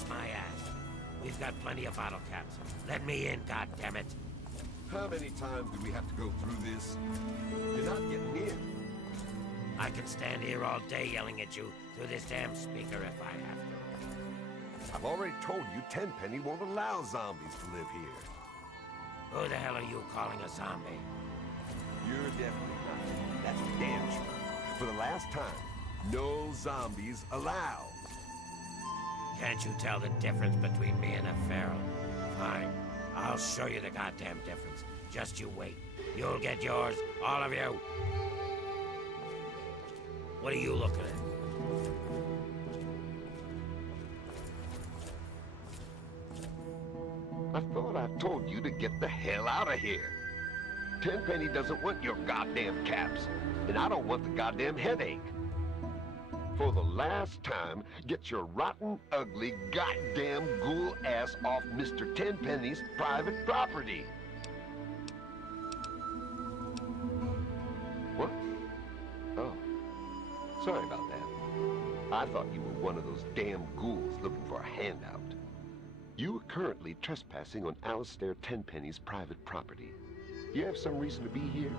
kiss my ass. We've got plenty of bottle caps. Let me in, goddammit. How many times do we have to go through this? You're not getting in. I can stand here all day yelling at you through this damn speaker if I have to. I've already told you Tenpenny won't allow zombies to live here. Who the hell are you calling a zombie? You're definitely not. That's for damn sure. For the last time, no zombies allowed. Can't you tell the difference between me and a feral? Fine. I'll show you the goddamn difference. Just you wait. You'll get yours, all of you. What are you looking at? I thought I told you to get the hell out of here. Tenpenny doesn't want your goddamn caps, and I don't want the goddamn headache. For the last time, get your rotten, ugly, goddamn ghoul ass off Mr. Tenpenny's private property. What? Oh. Sorry about that. I thought you were one of those damn ghouls looking for a handout. You are currently trespassing on Alistair Tenpenny's private property. You have some reason to be here?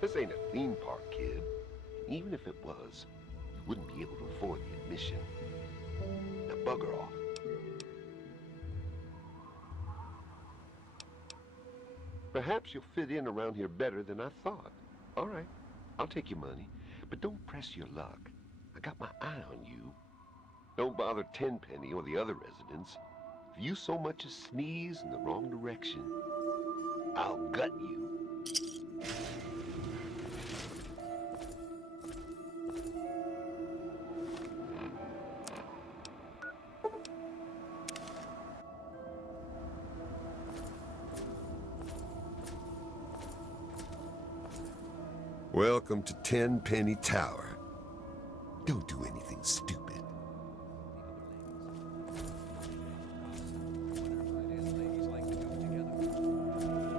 This ain't a theme park, kid. And even if it was, you wouldn't be able to afford the admission. Now bugger off. Perhaps you'll fit in around here better than I thought. All right, I'll take your money, but don't press your luck. I got my eye on you. Don't bother Tenpenny or the other residents. If you so much as sneeze in the wrong direction, I'll gut you. Welcome to Tenpenny Tower. Don't do anything stupid.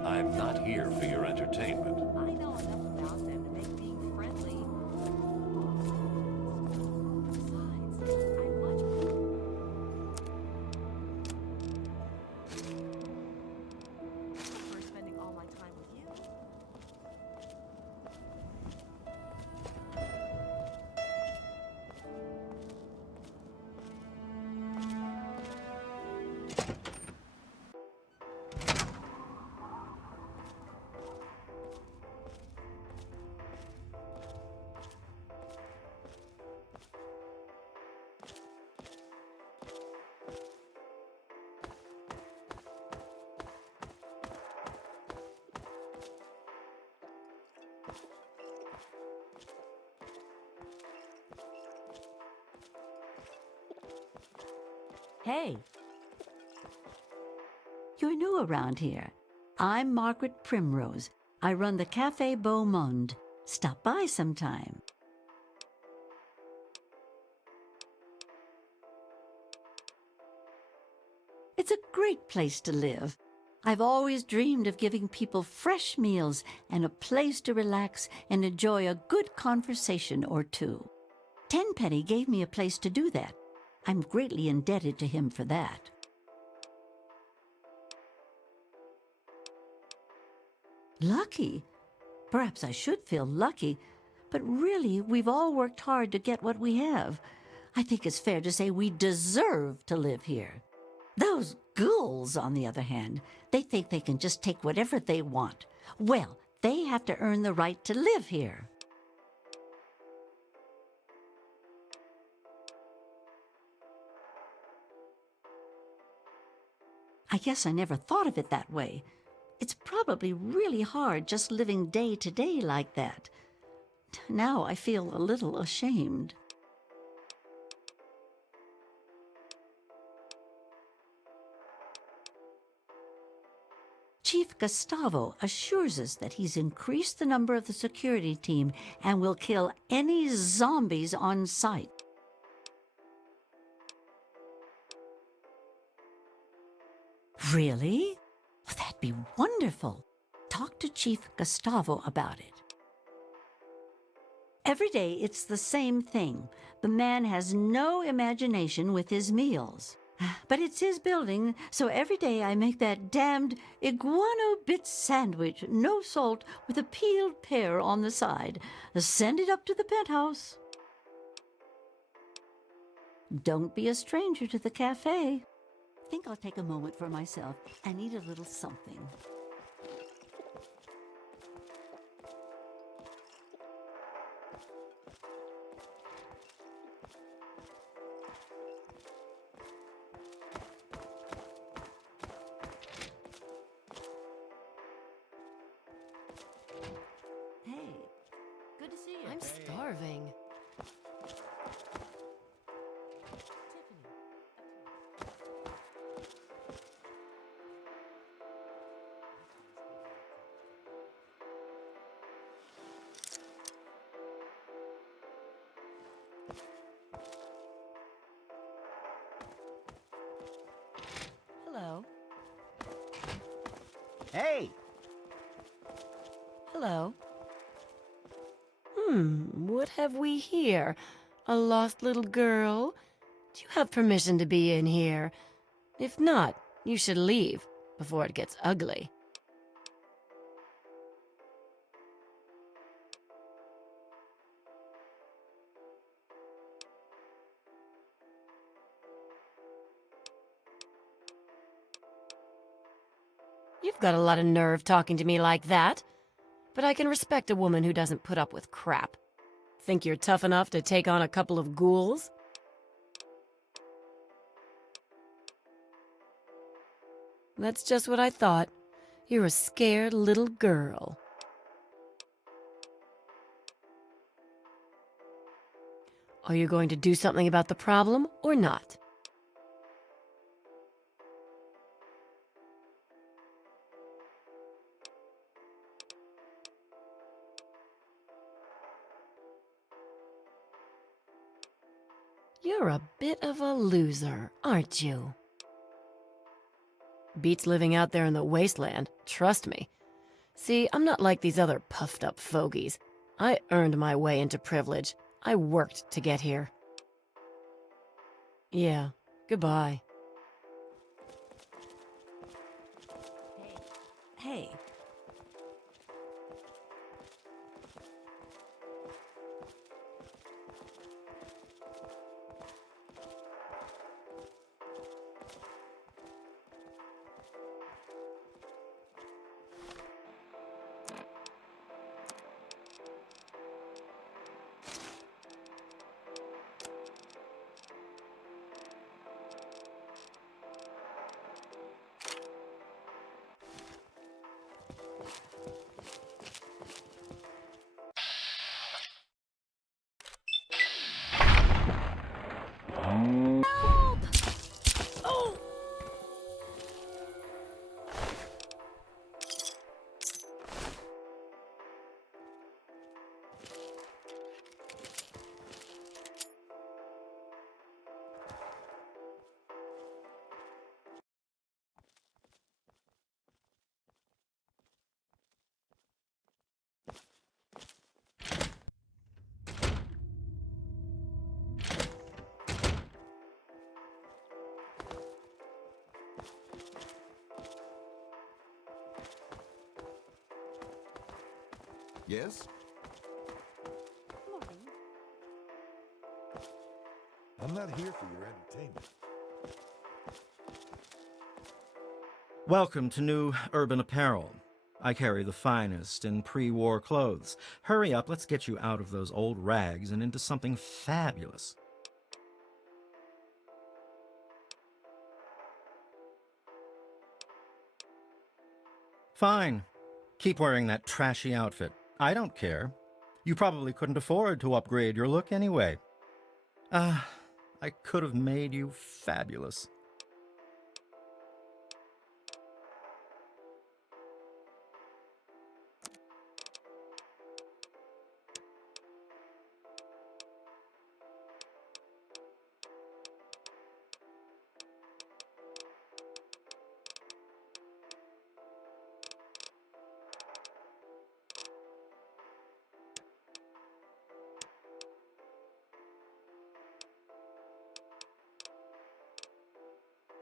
I'm not here for your entertainment. I know enough about them to make being friendly. Besides, I'm much prefer spending all my time with you. Hey. You're new around here. I'm Margaret Primrose. I run the Café Beau Monde. Stop by sometime. It's a great place to live. I've always dreamed of giving people fresh meals and a place to relax and enjoy a good conversation or two. Tenpenny gave me a place to do that. I'm greatly indebted to him for that. Lucky? Perhaps I should feel lucky, but really, we've all worked hard to get what we have. I think it's fair to say we deserve to live here. Those ghouls, on the other hand, they think they can just take whatever they want. Well, they have to earn the right to live here. I guess I never thought of it that way. It's probably really hard just living day to day like that. Now I feel a little ashamed. Chief Gustavo assures us that he's increased the number of the security team and will kill any zombies on sight. Really? Well, that'd be wonderful. Talk to Chief Gustavo about it. Every day it's the same thing. The man has no imagination with his meals. But it's his building, so every day I make that damned iguana bit sandwich, no salt, with a peeled pear on the side. Send it up to the penthouse. Don't be a stranger to the cafe. Think I'll take a moment for myself. I need a little something. Hey, good to see you. I'm starving. Hello. Hey! Hello. What have we here? A lost little girl? Do you have permission to be in here? If not, you should leave before it gets ugly. You've got a lot of nerve talking to me like that. But I can respect a woman who doesn't put up with crap. Think you're tough enough to take on a couple of ghouls? That's just what I thought. You're a scared little girl. Are you going to do something about the problem or not? You're a bit of a loser, aren't you? Beats living out there in the wasteland, trust me. See, I'm not like these other puffed-up fogies. I earned my way into privilege. I worked to get here. Yeah, goodbye. Hey. Yes? Morning. I'm not here for your entertainment. Welcome to New Urban Apparel. I carry the finest in pre-war clothes. Hurry up, let's get you out of those old rags and into something fabulous. Fine. Keep wearing that trashy outfit. I don't care. You probably couldn't afford to upgrade your look anyway. I could have made you fabulous.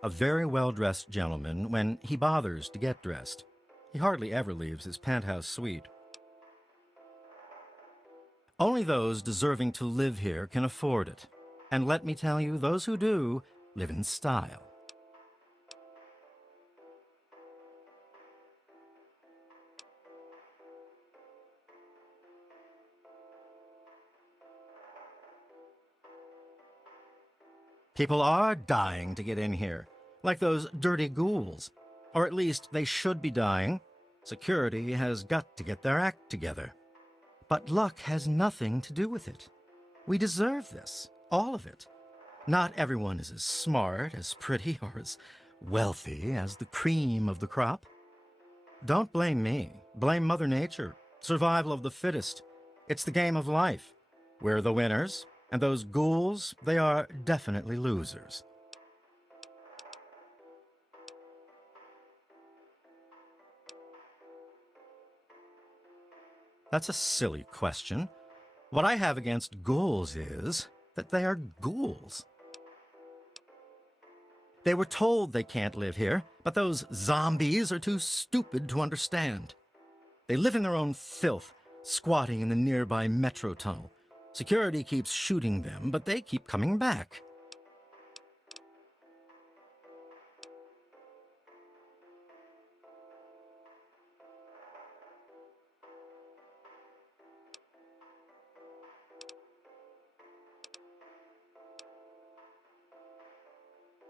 A very well-dressed gentleman when he bothers to get dressed. He hardly ever leaves his penthouse suite. Only those deserving to live here can afford it. And let me tell you, those who do live in style. People are dying to get in here, like those dirty ghouls. Or at least they should be dying. Security has got to get their act together. But luck has nothing to do with it. We deserve this, all of it. Not everyone is as smart, as pretty, or as wealthy as the cream of the crop. Don't blame me. Blame Mother Nature. Survival of the fittest. It's the game of life. We're the winners, and those ghouls, they are definitely losers. That's a silly question. What I have against ghouls is that they are ghouls. They were told they can't live here, but those zombies are too stupid to understand. They live in their own filth, squatting in the nearby metro tunnel. Security keeps shooting them, but they keep coming back.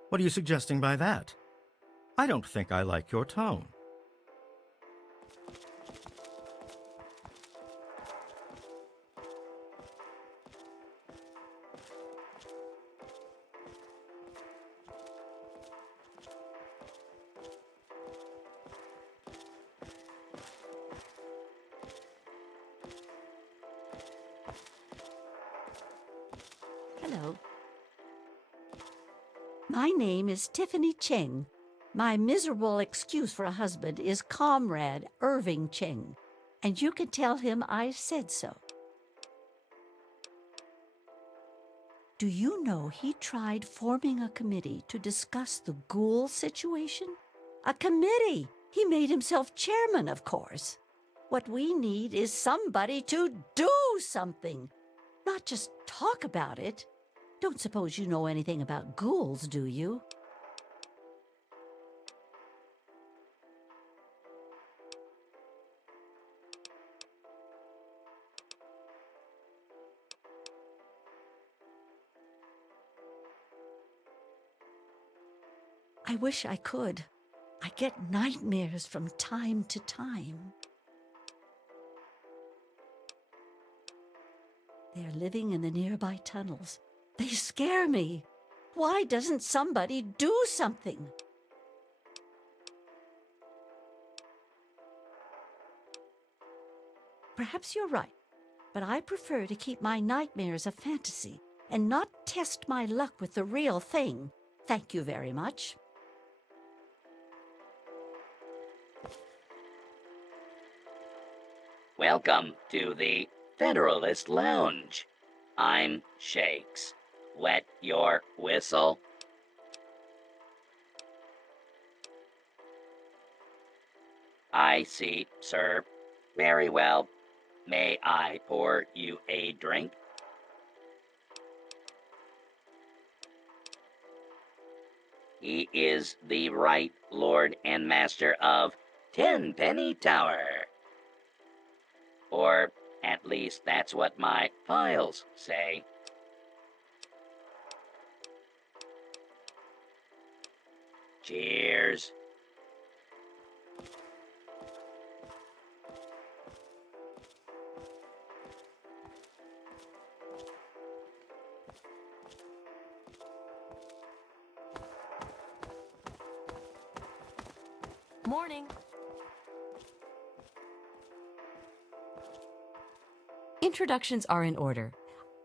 What are you suggesting by that? I don't think I like your tone. Hello. My name is Tiffany Cheng. My miserable excuse for a husband is Comrade Irving Cheng, and you can tell him I said so. Do you know he tried forming a committee to discuss the ghoul situation? A committee! He made himself chairman, of course. What we need is somebody to do something, not just talk about it. Don't suppose you know anything about ghouls, do you? I wish I could. I get nightmares from time to time. They're living in the nearby tunnels. They scare me. Why doesn't somebody do something? Perhaps you're right, but I prefer to keep my nightmares a fantasy and not test my luck with the real thing. Thank you very much. Welcome to the Federalist Lounge. I'm Shakes. Wet your whistle. I see, sir. Very well. May I pour you a drink? He is the right Lord and Master of Tenpenny Tower. Or at least that's what my files say. Cheers. Morning. Introductions are in order.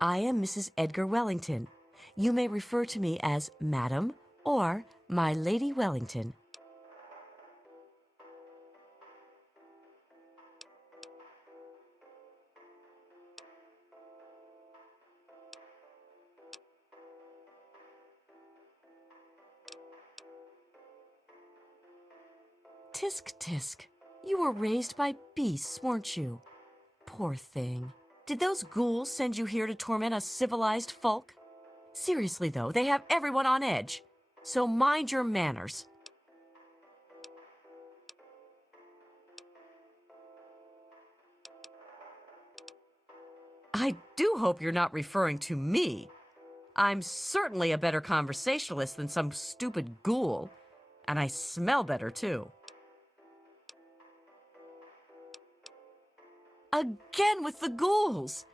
I am Mrs. Edgar Wellington. You may refer to me as Madam or My Lady Wellington. Tisk tisk. You were raised by beasts, weren't you? Poor thing. Did those ghouls send you here to torment us civilized folk? Seriously, though, they have everyone on edge. So mind your manners. I do hope you're not referring to me. I'm certainly a better conversationalist than some stupid ghoul. And I smell better, too. Again with the ghouls!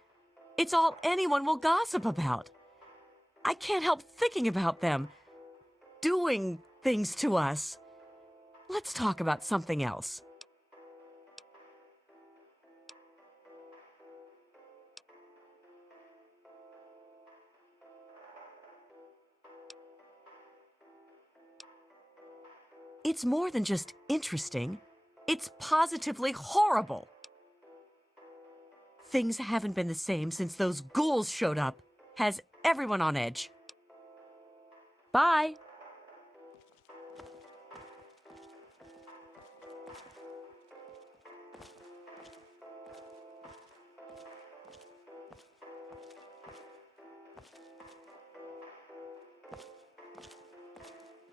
It's all anyone will gossip about. I can't help thinking about them doing things to us. Let's talk about something else. It's more than just interesting. It's positively horrible. Things haven't been the same since those ghouls showed up. Has everyone on edge. Bye.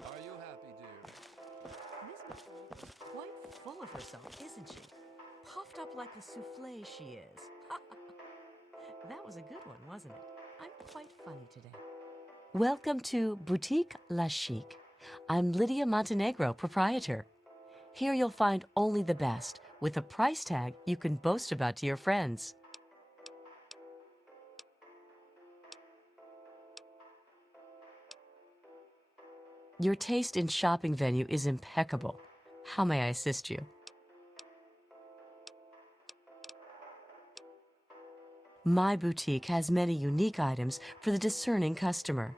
Are you happy, dear? Miss McCoy is quite full of herself, isn't she? Puffed up like a souffle she is. That was a good one, wasn't it? I'm quite funny today. Welcome to Boutique La Chic. I'm Lydia Montenegro, proprietor. Here you'll find only the best, with a price tag you can boast about to your friends. Your taste in shopping venue is impeccable. How may I assist you? My boutique has many unique items for the discerning customer.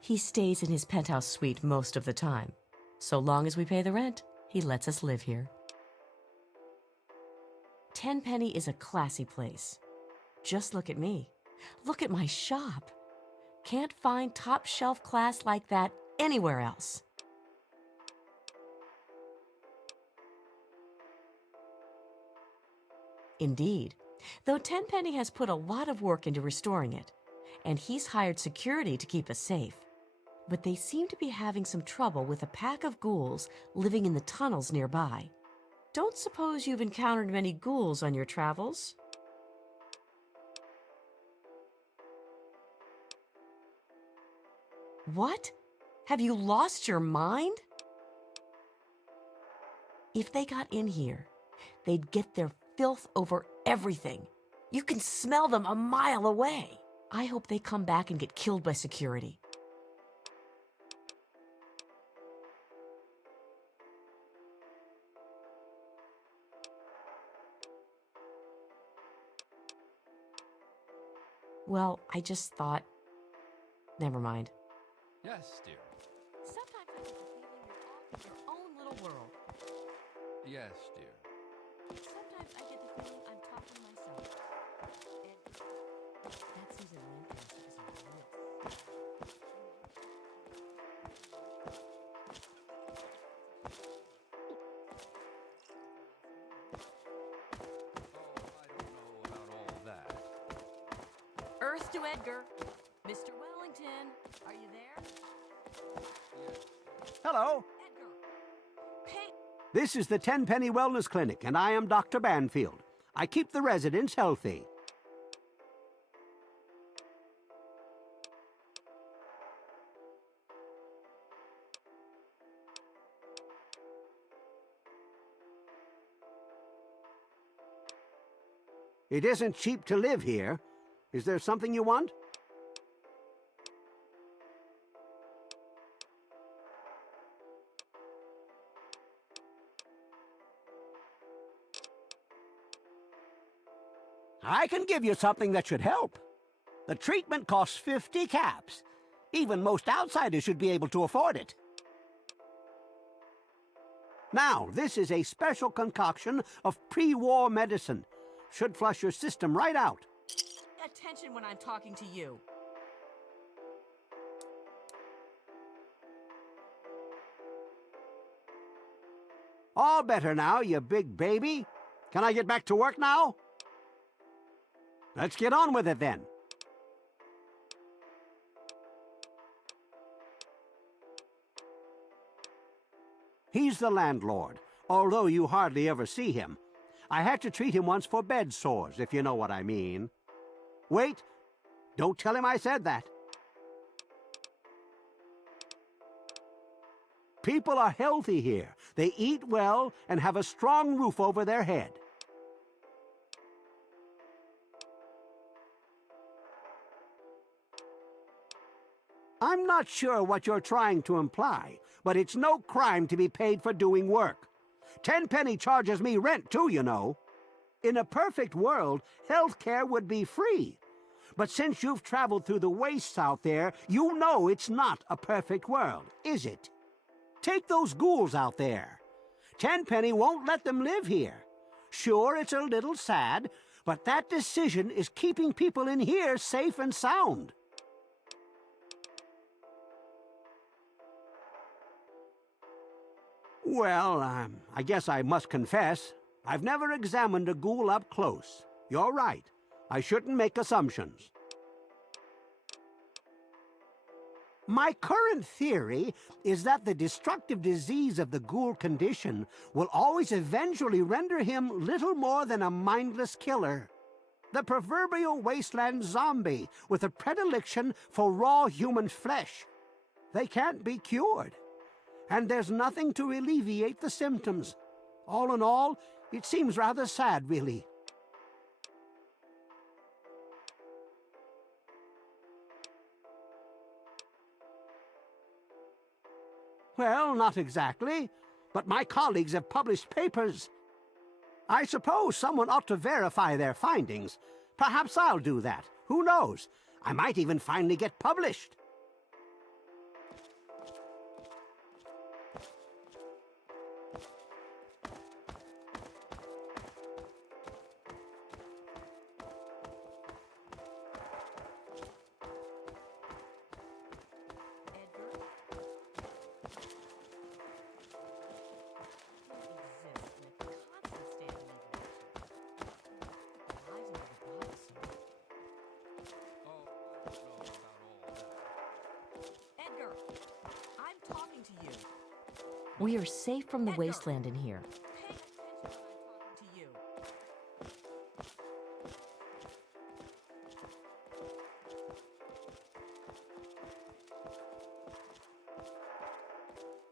He stays in his penthouse suite most of the time. So long as we pay the rent, he lets us live here. Tenpenny is a classy place. Just look at me. Look at my shop. Can't find top shelf class like that anywhere else. Indeed, though Tenpenny has put a lot of work into restoring it, and he's hired security to keep us safe. But they seem to be having some trouble with a pack of ghouls living in the tunnels nearby. Don't suppose you've encountered many ghouls on your travels? What? Have you lost your mind? If they got in here, they'd get their filth over everything. You can smell them a mile away. I hope they come back and get killed by security. Well, I just thought... Never mind. Yes, dear. Sometimes I get the feeling you're off in your own little world. Yes, dear. Sometimes I get the feeling I'm talking to myself. And that Susan Lancaster is a real... Oh, I don't know about all that. Earth to Edgar. Mr. Wellington, are you there? Yes. Hello, Edgar! Pay... this is the Tenpenny Wellness Clinic, and I am Dr. Banfield. I keep the residents healthy. It isn't cheap to live here. Is there something you want? I can give you something that should help. The treatment costs 50 caps. Even most outsiders should be able to afford it. Now, this is a special concoction of pre-war medicine. Should flush your system right out. Attention when I'm talking to you. All better now, you big baby. Can I get back to work now? Let's get on with it then. He's the landlord, although you hardly ever see him. I had to treat him once for bed sores, if you know what I mean. Wait, don't tell him I said that. People are healthy here. They eat well and have a strong roof over their head. I'm not sure what you're trying to imply, but it's no crime to be paid for doing work. Tenpenny charges me rent too, you know. In a perfect world, health care would be free. But since you've traveled through the wastes out there, you know it's not a perfect world, is it? Take those ghouls out there. Tenpenny won't let them live here. Sure, it's a little sad, but that decision is keeping people in here safe and sound. Well, I guess I must confess, I've never examined a ghoul up close. You're right. I shouldn't make assumptions. My current theory is that the destructive disease of the ghoul condition will always eventually render him little more than a mindless killer. The proverbial wasteland zombie with a predilection for raw human flesh. They can't be cured. And there's nothing to alleviate the symptoms. All in all, it seems rather sad, really. Well, not exactly, but my colleagues have published papers. I suppose someone ought to verify their findings. Perhaps I'll do that. Who knows? I might even finally get published. We are safe from the wasteland in here. Pay attention when I'm talking to you.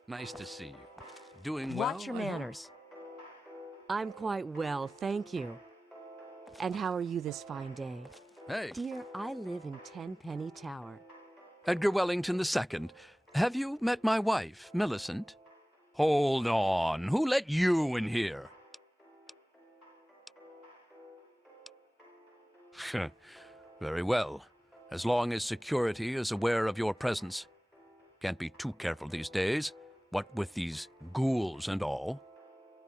Nice to see you. Doing well? Watch your I hope? manners. I'm quite well, thank you. And how are you this fine day? Hey, Dear, I live in Tenpenny Tower. Edgar Wellington II. Have you met my wife, Millicent? Hold on. Who let you in here? Very well. As long as security is aware of your presence. Can't be too careful these days, what with these ghouls and all.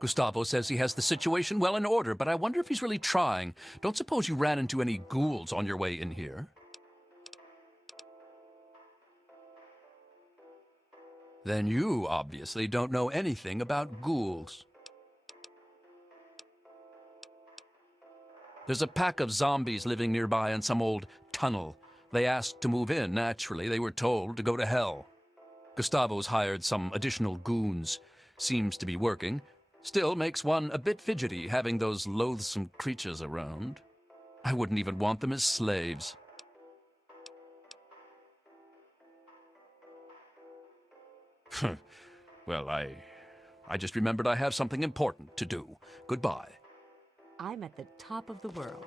Gustavo says he has the situation well in order, but I wonder if he's really trying. Don't suppose you ran into any ghouls on your way in here? Then you obviously don't know anything about ghouls. There's a pack of zombies living nearby in some old tunnel. They asked to move in, naturally. They were told to go to hell. Gustavo's hired some additional goons. Seems to be working. Still makes one a bit fidgety having those loathsome creatures around. I wouldn't even want them as slaves. Well, I just remembered I have something important to do. Goodbye. I'm at the top of the world.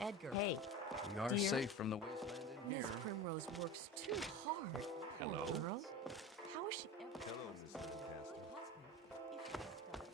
Edgar. Hey. We are dear, safe from the wasteland in Miss here. Primrose works too hard. Poor Hello. girl. How is she ever Hello, supposed to Mrs. find a Lancaster. husband if she's stuck?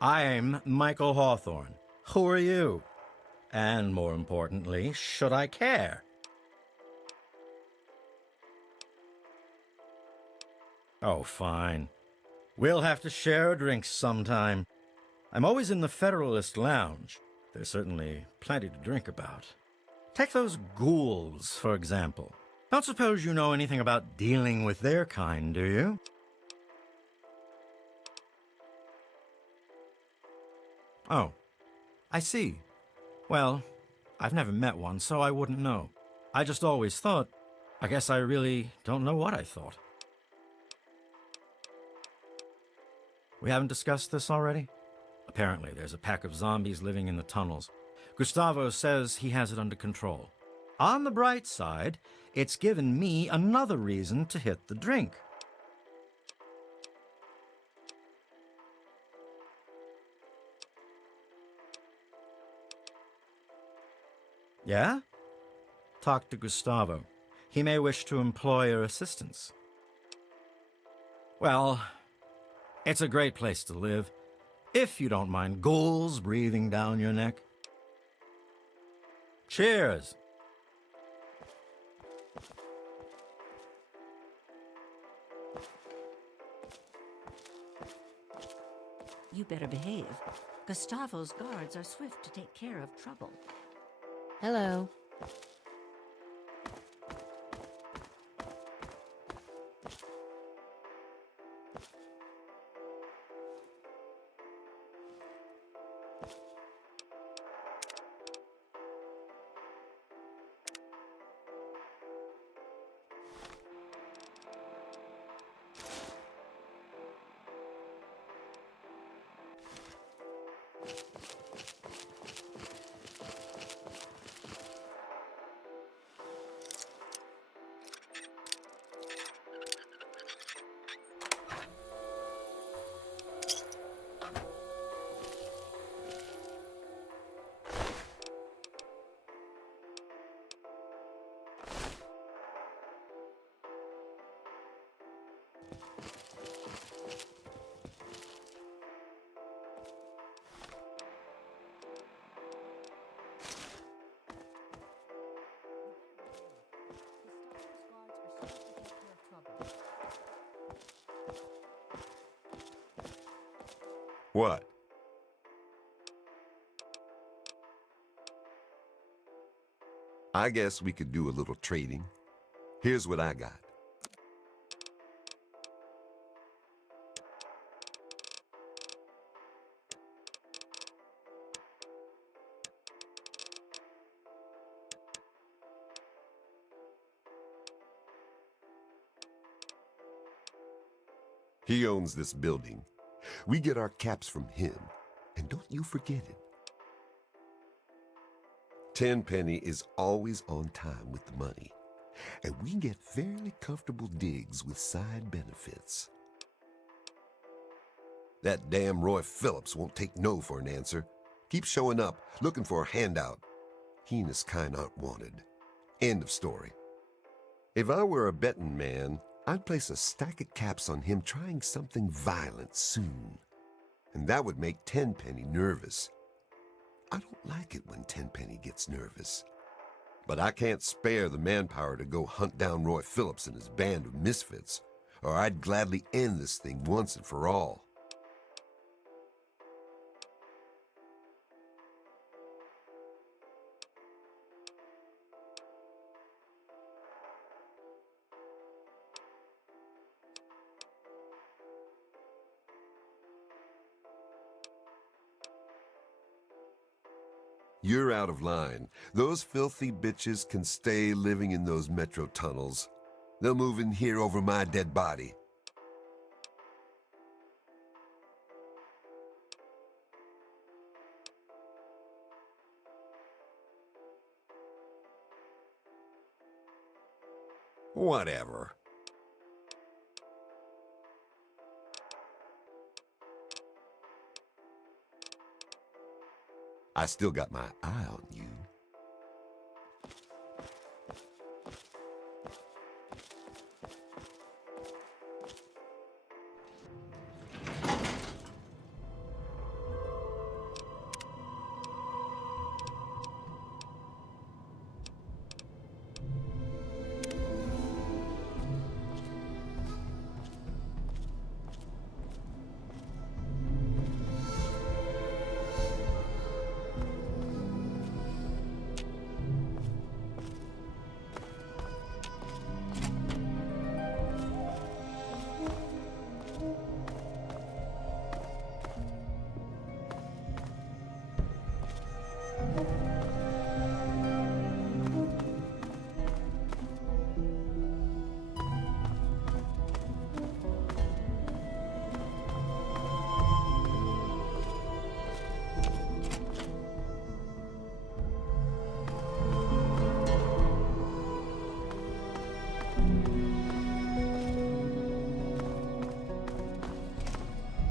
I'm Michael Hawthorne. Who are you? And more importantly, should I care? Oh, fine. We'll have to share a drink sometime. I'm always in the Federalist Lounge. There's certainly plenty to drink about. Take those ghouls, for example. Don't suppose you know anything about dealing with their kind, do you? Oh, I see. Well, I've never met one, so I wouldn't know. I just always thought. I guess I really don't know what I thought. We haven't discussed this already? Apparently, there's a pack of zombies living in the tunnels. Gustavo says he has it under control. On the bright side, it's given me another reason to hit the drink. Yeah? Talk to Gustavo. He may wish to employ your assistance. Well, it's a great place to live, if you don't mind ghouls breathing down your neck. Cheers! You better behave. Gustavo's guards are swift to take care of trouble. Hello. What? I guess we could do a little trading. Here's what I got. He owns this building. We get our caps from him, and don't you forget it. Tenpenny is always on time with the money, and we get fairly comfortable digs with side benefits. That damn Roy Phillips won't take no for an answer. Keeps showing up, looking for a handout. He and his kind aren't wanted. End of story. If I were a betting man, I'd place a stack of caps on him trying something violent soon. And that would make Tenpenny nervous. I don't like it when Tenpenny gets nervous. But I can't spare the manpower to go hunt down Roy Phillips and his band of misfits, or I'd gladly end this thing once and for all. You're out of line. Those filthy bitches can stay living in those metro tunnels. They'll move in here over my dead body. Whatever. I still got my eye on you.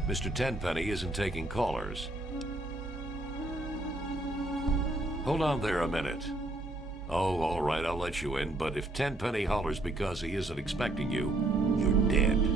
Mr. Tenpenny isn't taking callers. Hold on there a minute. Oh, all right, I'll let you in, but if Tenpenny hollers because he isn't expecting you, you're dead.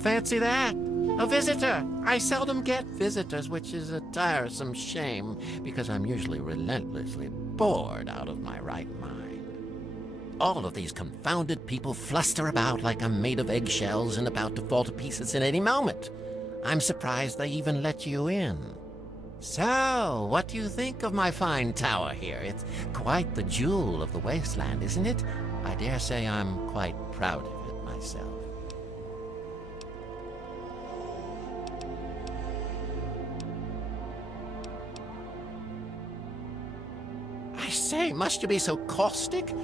Fancy that! A visitor! I seldom get visitors, which is a tiresome shame, because I'm usually relentlessly bored out of my right mind. All of these confounded people fluster about like I'm made of eggshells and about to fall to pieces at any moment. I'm surprised they even let you in. So, what do you think of my fine tower here? It's quite the jewel of the wasteland, isn't it? I dare say I'm quite proud of it myself. I say, must you be so caustic?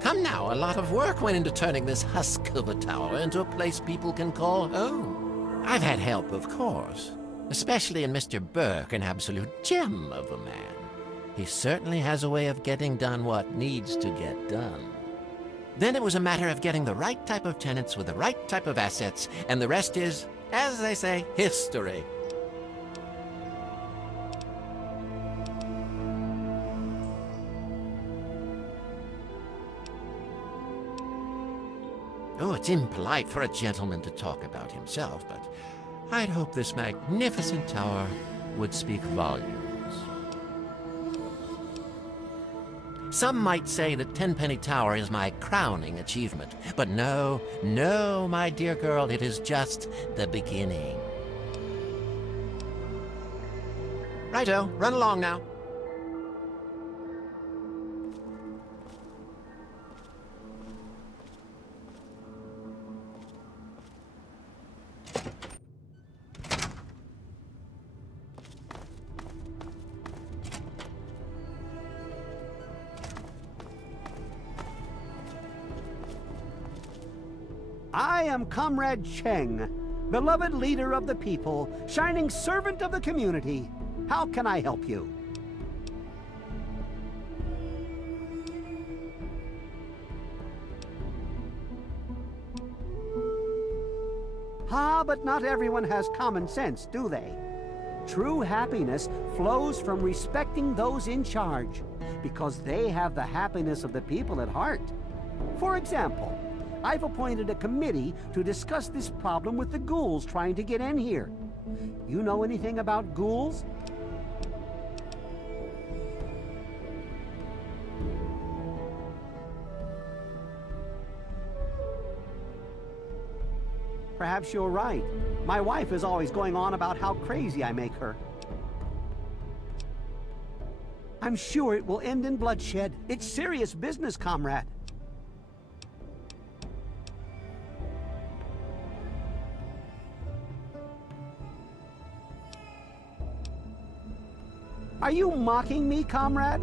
Come now, a lot of work went into turning this husk of a tower into a place people can call home. I've had help, of course, especially in Mr. Burke, an absolute gem of a man. He certainly has a way of getting done what needs to get done. Then it was a matter of getting the right type of tenants with the right type of assets, and the rest is, as they say, history. Oh, it's impolite for a gentleman to talk about himself, but I'd hope this magnificent tower would speak volumes. Some might say that Tenpenny Tower is my crowning achievement, but no, no, my dear girl, it is just the beginning. Righto, run along now. I am Comrade Cheng, beloved leader of the people, shining servant of the community. How can I help you? Ah, but not everyone has common sense, do they? True happiness flows from respecting those in charge, because they have the happiness of the people at heart. For example, I've appointed a committee to discuss this problem with the ghouls trying to get in here. You know anything about ghouls? Perhaps you're right. My wife is always going on about how crazy I make her. I'm sure it will end in bloodshed. It's serious business, comrade. Are you mocking me, comrade?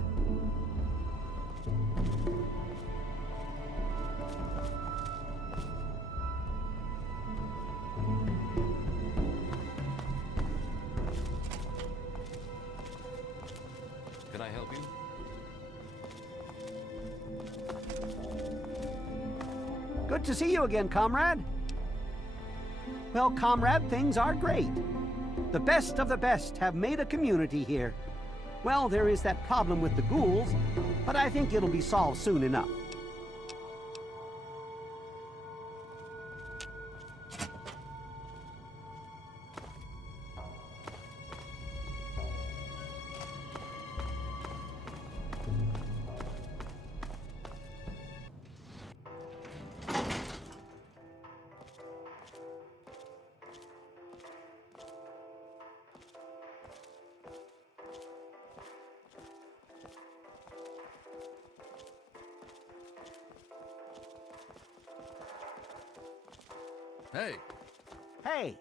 Can I help you? Good to see you again, comrade. Well, comrade, things are great. The best of the best have made a community here. Well, there is that problem with the ghouls, but I think it'll be solved soon enough. Hey. Hey,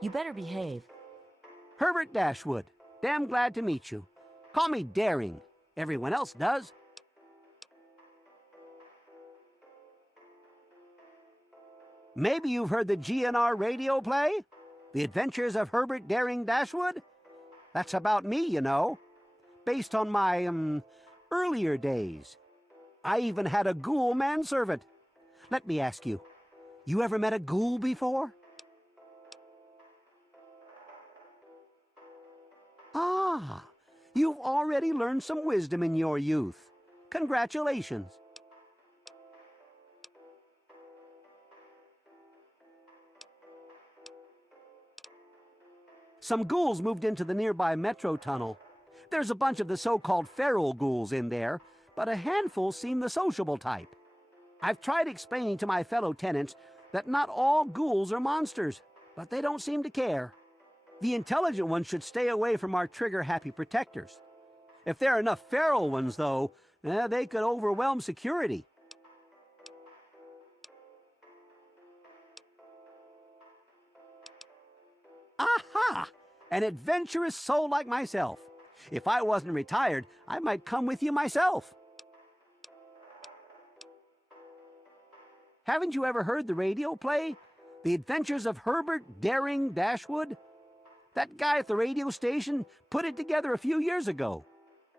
You better behave. Herbert Dashwood. Damn glad to meet you. Call me Daring. Everyone else does. Maybe you've heard the GNR radio play? The Adventures of Herbert Daring Dashwood? That's about me, you know. Based on my, earlier days. I even had a ghoul manservant. Let me ask you, you ever met a ghoul before? Ah, you've already learned some wisdom in your youth. Congratulations. Some ghouls moved into the nearby metro tunnel. There's a bunch of the so-called feral ghouls in there, but a handful seem the sociable type. I've tried explaining to my fellow tenants that not all ghouls are monsters, but they don't seem to care. The intelligent ones should stay away from our trigger-happy protectors. If there are enough feral ones, though, they could overwhelm security. Aha! An adventurous soul like myself. If I wasn't retired, I might come with you myself. Haven't you ever heard the radio play? The Adventures of Herbert Daring Dashwood? That guy at the radio station put it together a few years ago.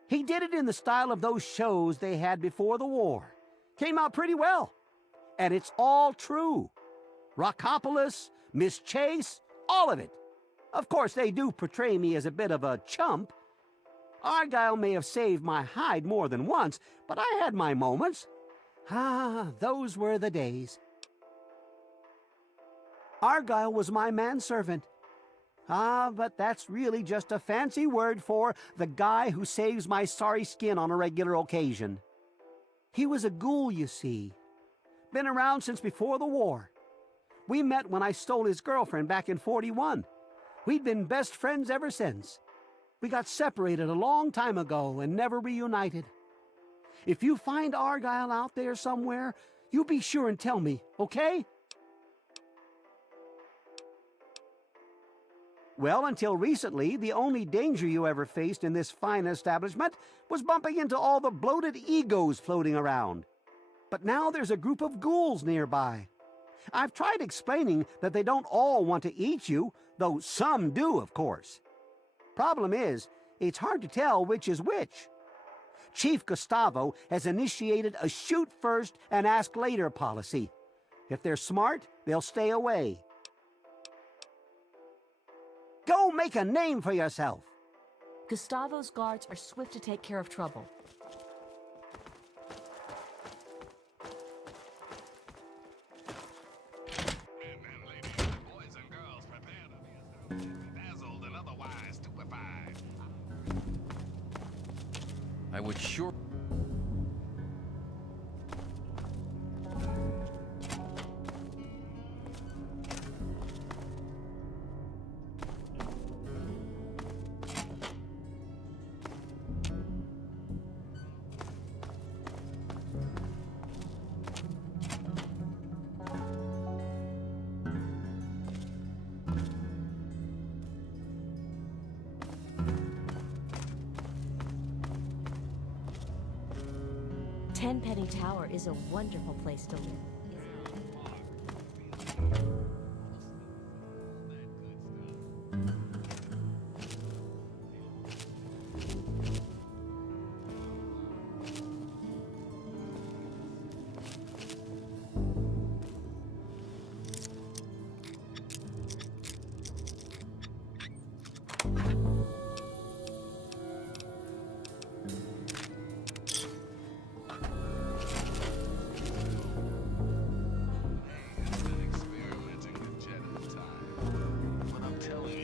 He did it in the style of those shows they had before the war. Came out pretty well. And it's all true. Rockopolis, Miss Chase, all of it. Of course, they do portray me as a bit of a chump. Argyle may have saved my hide more than once, but I had my moments. Ah, those were the days. Argyle was my manservant. Ah, but that's really just a fancy word for the guy who saves my sorry skin on a regular occasion. He was a ghoul, you see. Been around since before the war. We met when I stole his girlfriend back in '41. We'd been best friends ever since. We got separated a long time ago and never reunited. If you find Argyle out there somewhere, you be sure and tell me, okay? Well, until recently, the only danger you ever faced in this fine establishment was bumping into all the bloated egos floating around. But now there's a group of ghouls nearby. I've tried explaining that they don't all want to eat you, though some do, of course. Problem is, it's hard to tell which is which. Chief Gustavo has initiated a shoot first and ask later policy. If they're smart, they'll stay away. Go make a name for yourself. Gustavo's guards are swift to take care of trouble. I would sure... Tenpenny Tower is a wonderful place to live.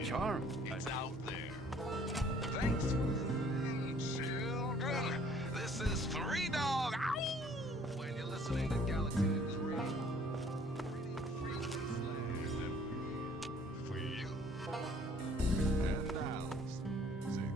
Charm. It's out there. Thanks for listening, children. This is Three Dog. Ow! When you're listening to Galaxy News Radio, pretty freaky slang for you. And now, some music.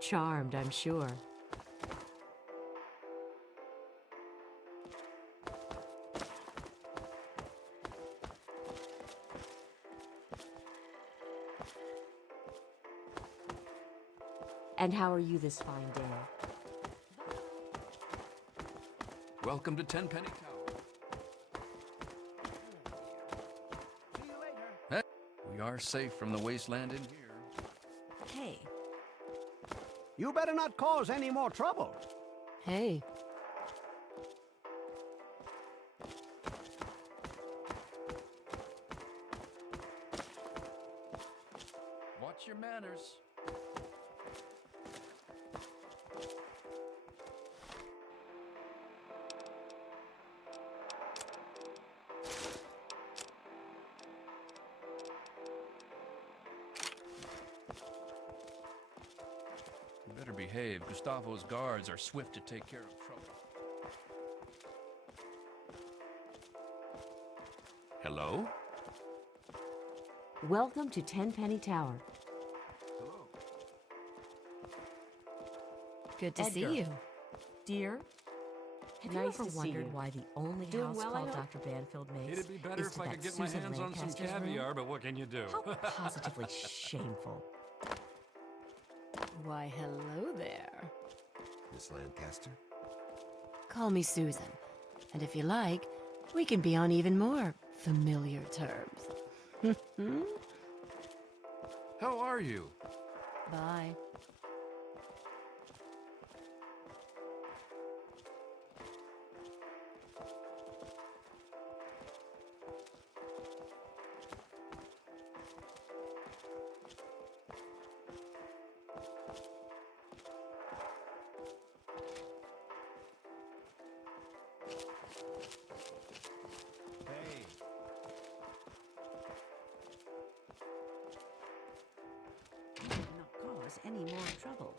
Charmed, I'm sure. And how are you this fine day? Welcome to Tenpenny Tower. Hey, we are safe from the wasteland in here. Hey. You better not cause any more trouble. Hey. Watch your manners. You better behave. Gustavo's guards are swift to take care of trouble. Hello? Welcome to Tenpenny Tower. Hello. Good to see Edgar. you. Dear, have Nice you to ever see wondered you. why the only Doing house well, I called hope? Dr. Banfield makes It'd be better is if to I that could get my Susan hands on some Lancaster's room? caviar, but what can you do? How positively shameful. Why, hello there. Miss Lancaster? Call me Susan. And if you like, we can be on even more familiar terms. How are you? Bye. Hey. Not cause any more trouble.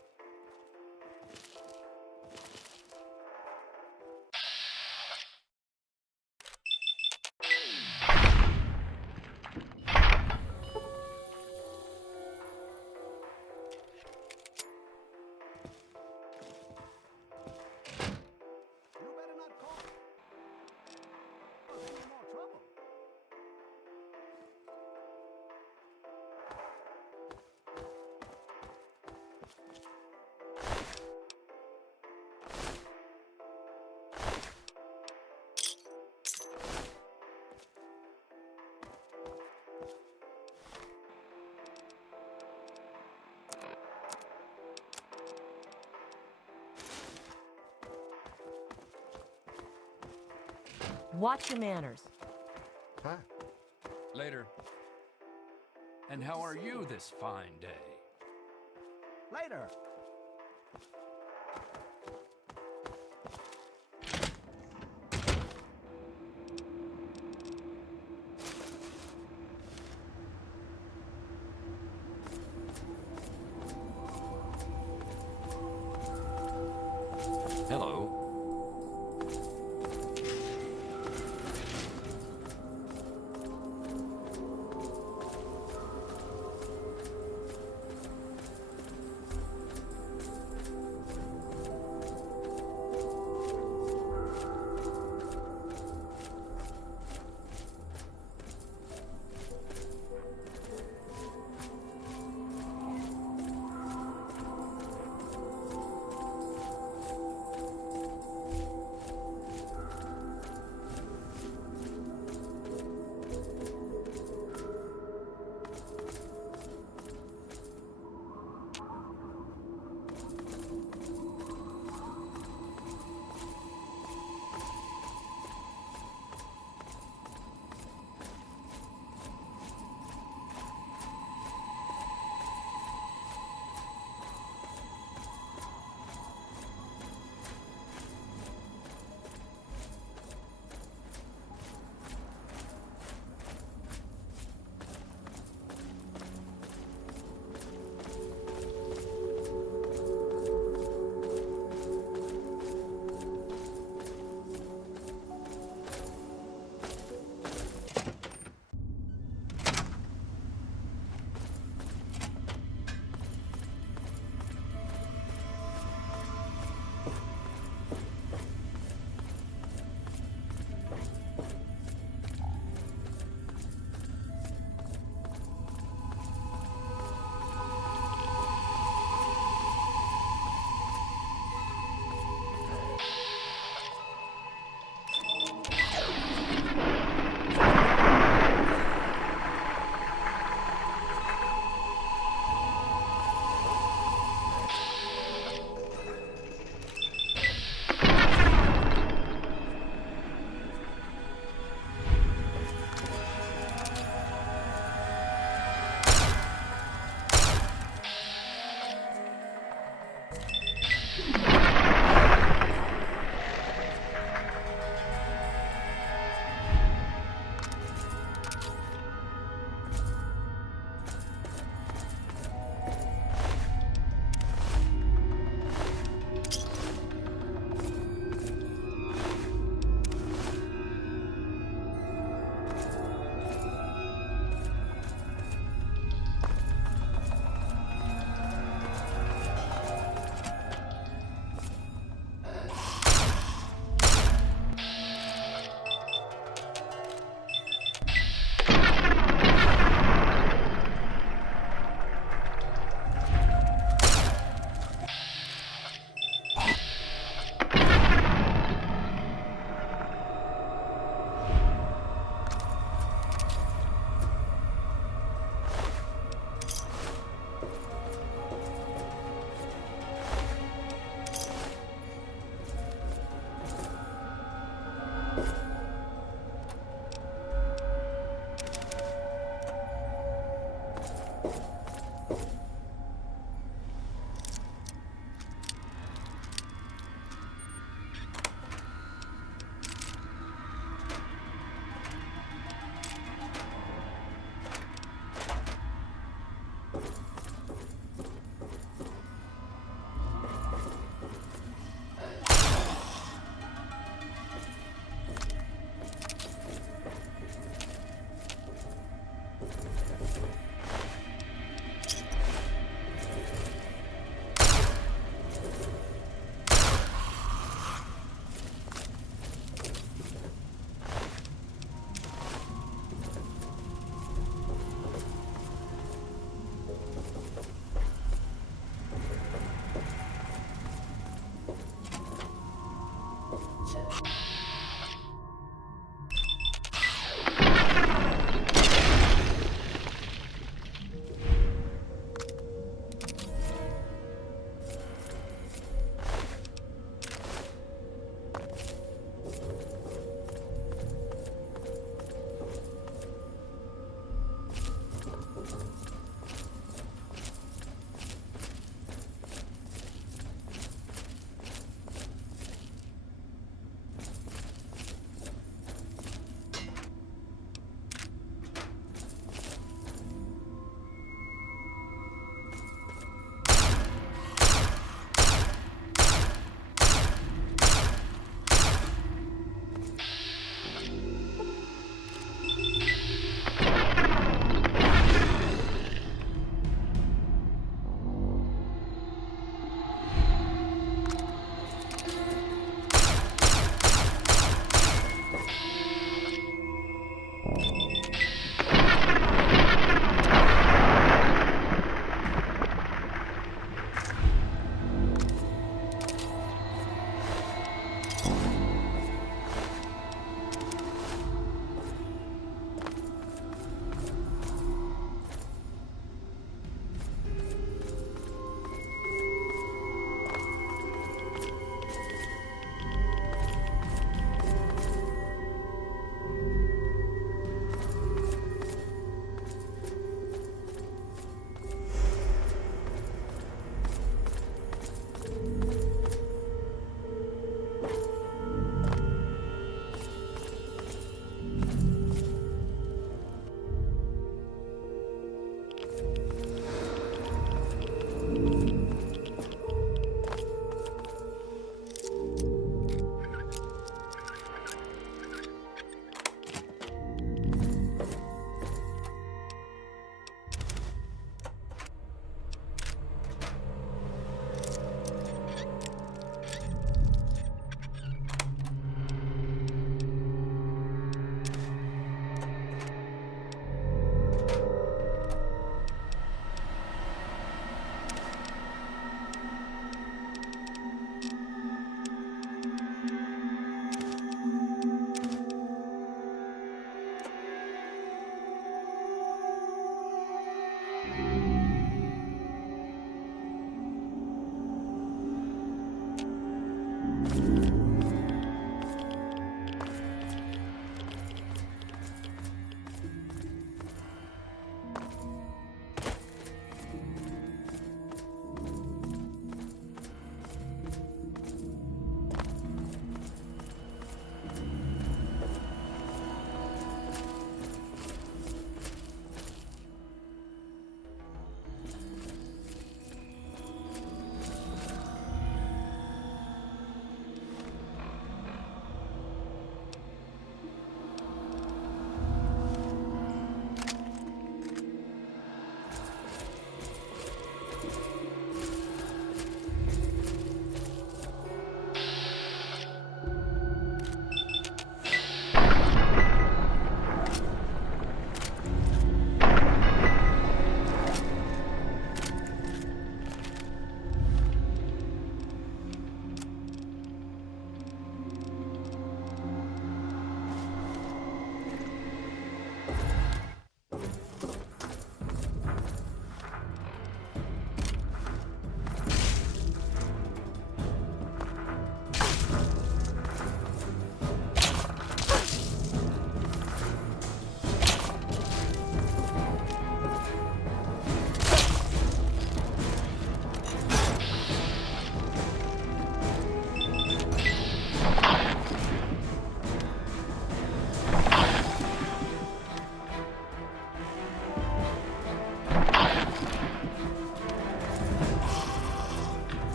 You better not cause any more trouble. Watch your manners. Huh? Later. And how are you this fine day? Later. Hello.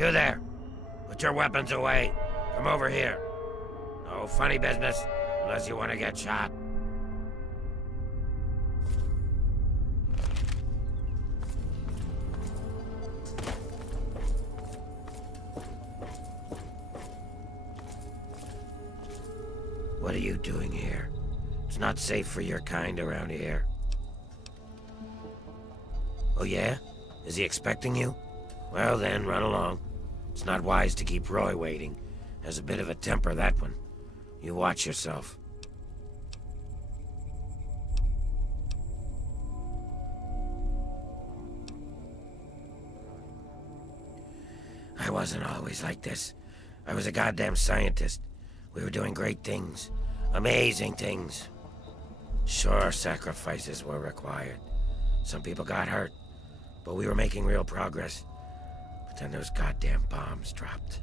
You there. Put your weapons away. Come over here. No funny business, unless you want to get shot. What are you doing here? It's not safe for your kind around here. Oh yeah? Is he expecting you? Well then, run along. It's not wise to keep Roy waiting. Has a bit of a temper, that one. You watch yourself. I wasn't always like this. I was a goddamn scientist. We were doing great things. Amazing things. Sure, sacrifices were required. Some people got hurt, but we were making real progress. But then those goddamn bombs dropped.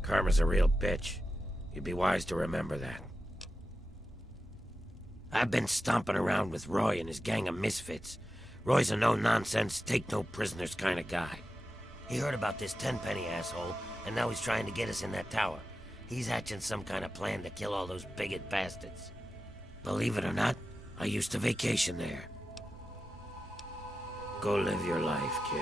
Karma's a real bitch. You'd be wise to remember that. I've been stomping around with Roy and his gang of misfits. Roy's a no-nonsense, take-no-prisoners kind of guy. He heard about this Tenpenny asshole, and now he's trying to get us in that tower. He's hatching some kind of plan to kill all those bigot bastards. Believe it or not, I used to vacation there. Go live your life, kid.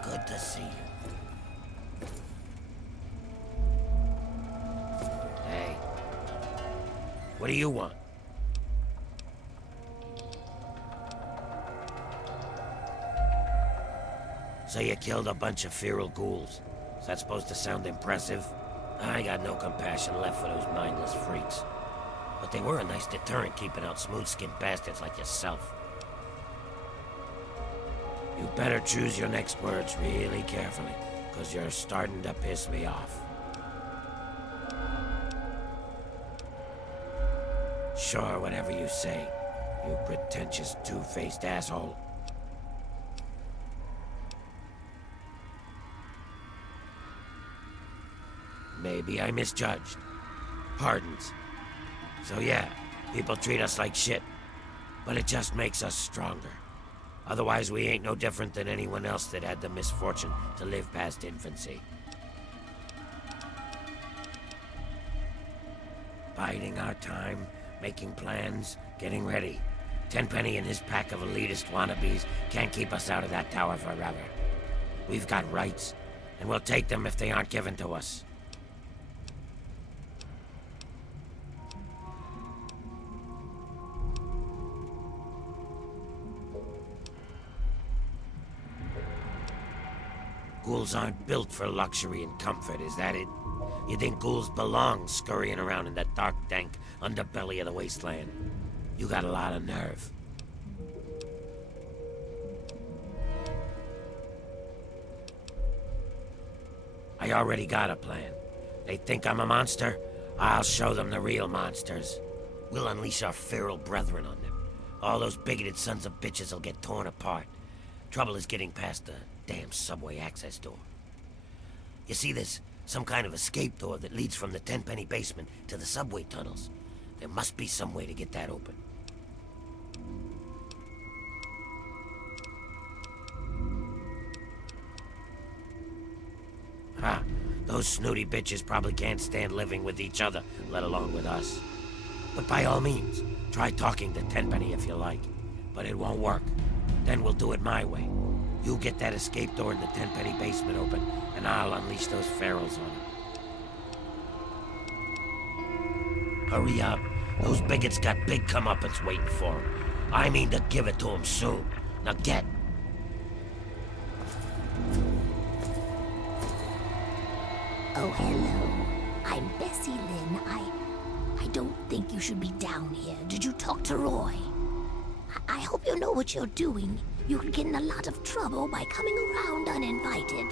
Good to see you. Hey. What do you want? So you killed a bunch of feral ghouls. Is that supposed to sound impressive? I got no compassion left for those mindless freaks. But they were a nice deterrent keeping out smooth-skinned bastards like yourself. You better choose your next words really carefully, because you're starting to piss me off. Sure, whatever you say, you pretentious two-faced asshole. Maybe I misjudged. Pardons. So yeah, people treat us like shit, but it just makes us stronger. Otherwise, we ain't no different than anyone else that had the misfortune to live past infancy. Biding our time, making plans, getting ready. Tenpenny and his pack of elitist wannabes can't keep us out of that tower forever. We've got rights, and we'll take them if they aren't given to us. Ghouls aren't built for luxury and comfort, is that it? You think ghouls belong scurrying around in that dark, dank underbelly of the wasteland? You got a lot of nerve. I already got a plan. They think I'm a monster? I'll show them the real monsters. We'll unleash our feral brethren on them. All those bigoted sons of bitches will get torn apart. Trouble is getting past the damn subway access door. You see this? Some kind of escape door that leads from the Tenpenny basement to the subway tunnels. There must be some way to get that open. Ha! Those snooty bitches probably can't stand living with each other, let alone with us. But by all means, try talking to Tenpenny if you like. But it won't work. Then we'll do it my way. You get that escape door in the Tenpenny basement open, and I'll unleash those ferals on him. Hurry up. Those bigots got big comeuppance waiting for them. I mean to give it to them soon. Now get. Oh, hello. I'm Bessie Lynn. I don't think you should be down here. Did you talk to Roy? I hope you know what you're doing. You could get in a lot of trouble by coming around uninvited.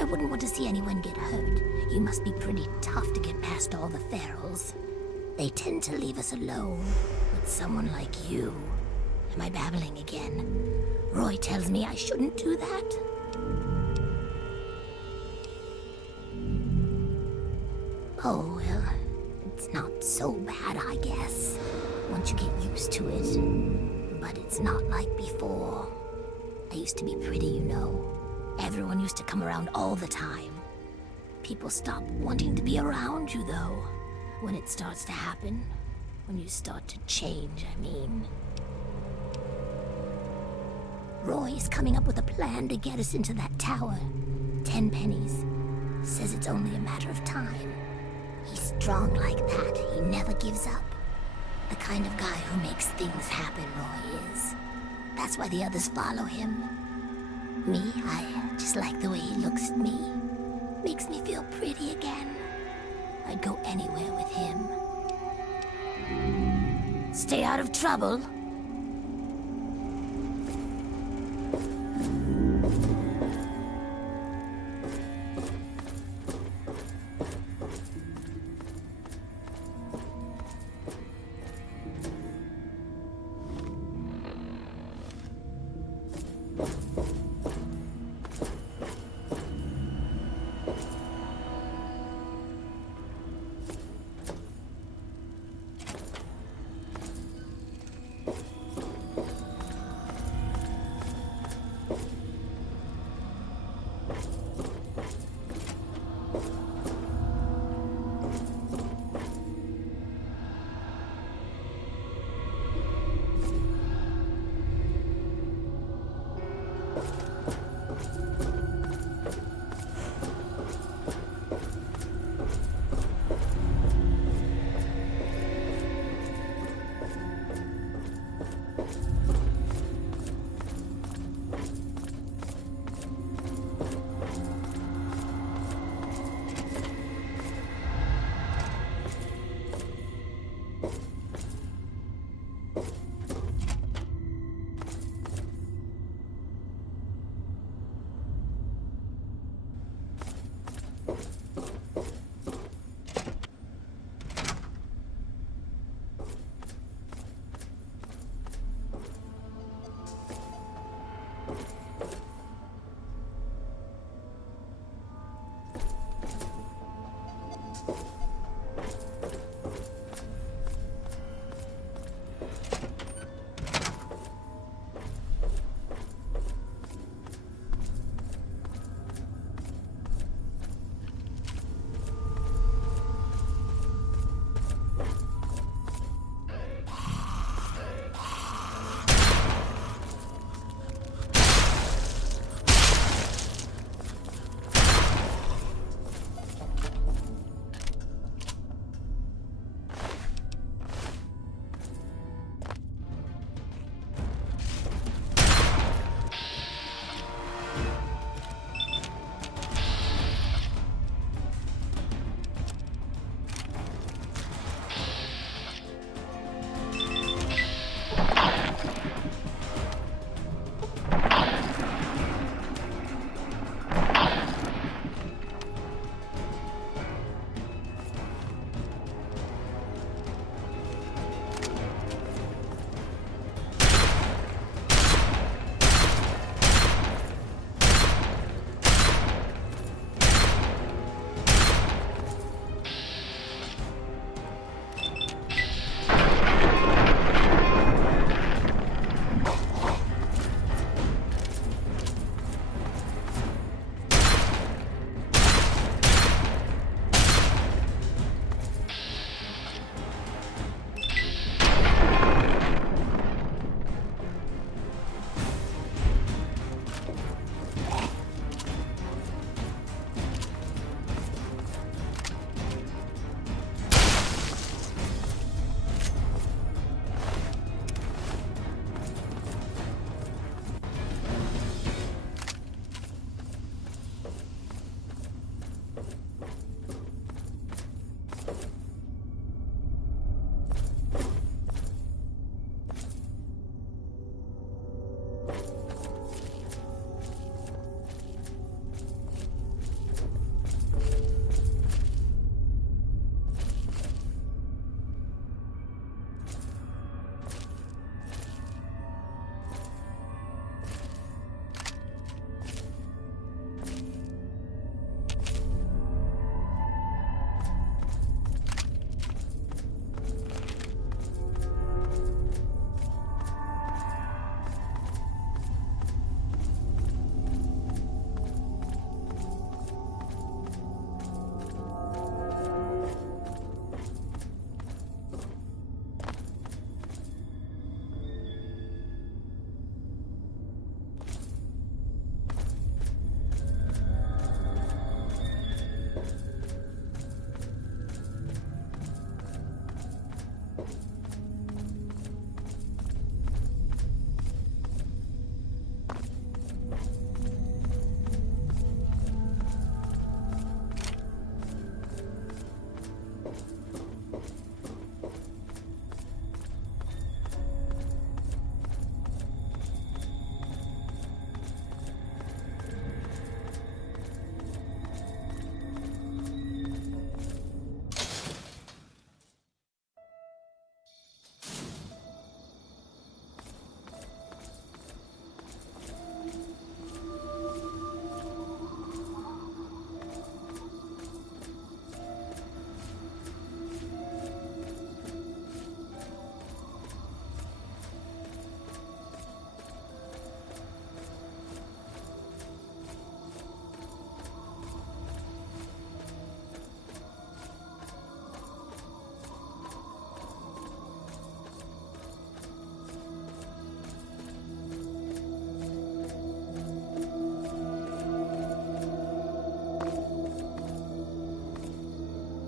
I wouldn't want to see anyone get hurt. You must be pretty tough to get past all the ferals. They tend to leave us alone with someone like you. Am I babbling again? Roy tells me I shouldn't do that. Oh, well, it's not so bad, I guess, once you get used to it. But it's not like before. I used to be pretty, you know. Everyone used to come around all the time. People stop wanting to be around you, though, when it starts to happen. When you start to change, I mean. Roy is coming up with a plan to get us into that tower. 10 pennies. Says it's only a matter of time. He's strong like that. He never gives up. The kind of guy who makes things happen, Roy is. That's why the others follow him. Me, I just like the way he looks at me. Makes me feel pretty again. I'd go anywhere with him. Stay out of trouble.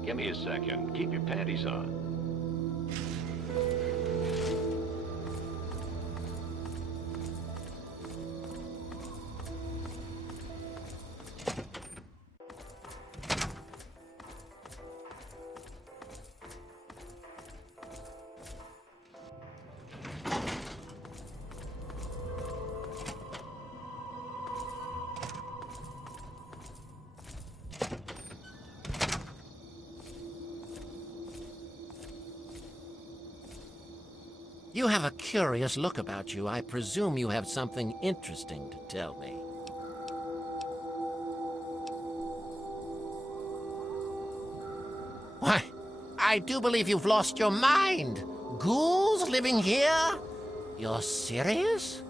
Give me a second. Keep your panties on. You have a curious look about you. I presume you have something interesting to tell me. Why, I do believe you've lost your mind. Ghouls living here? You're serious?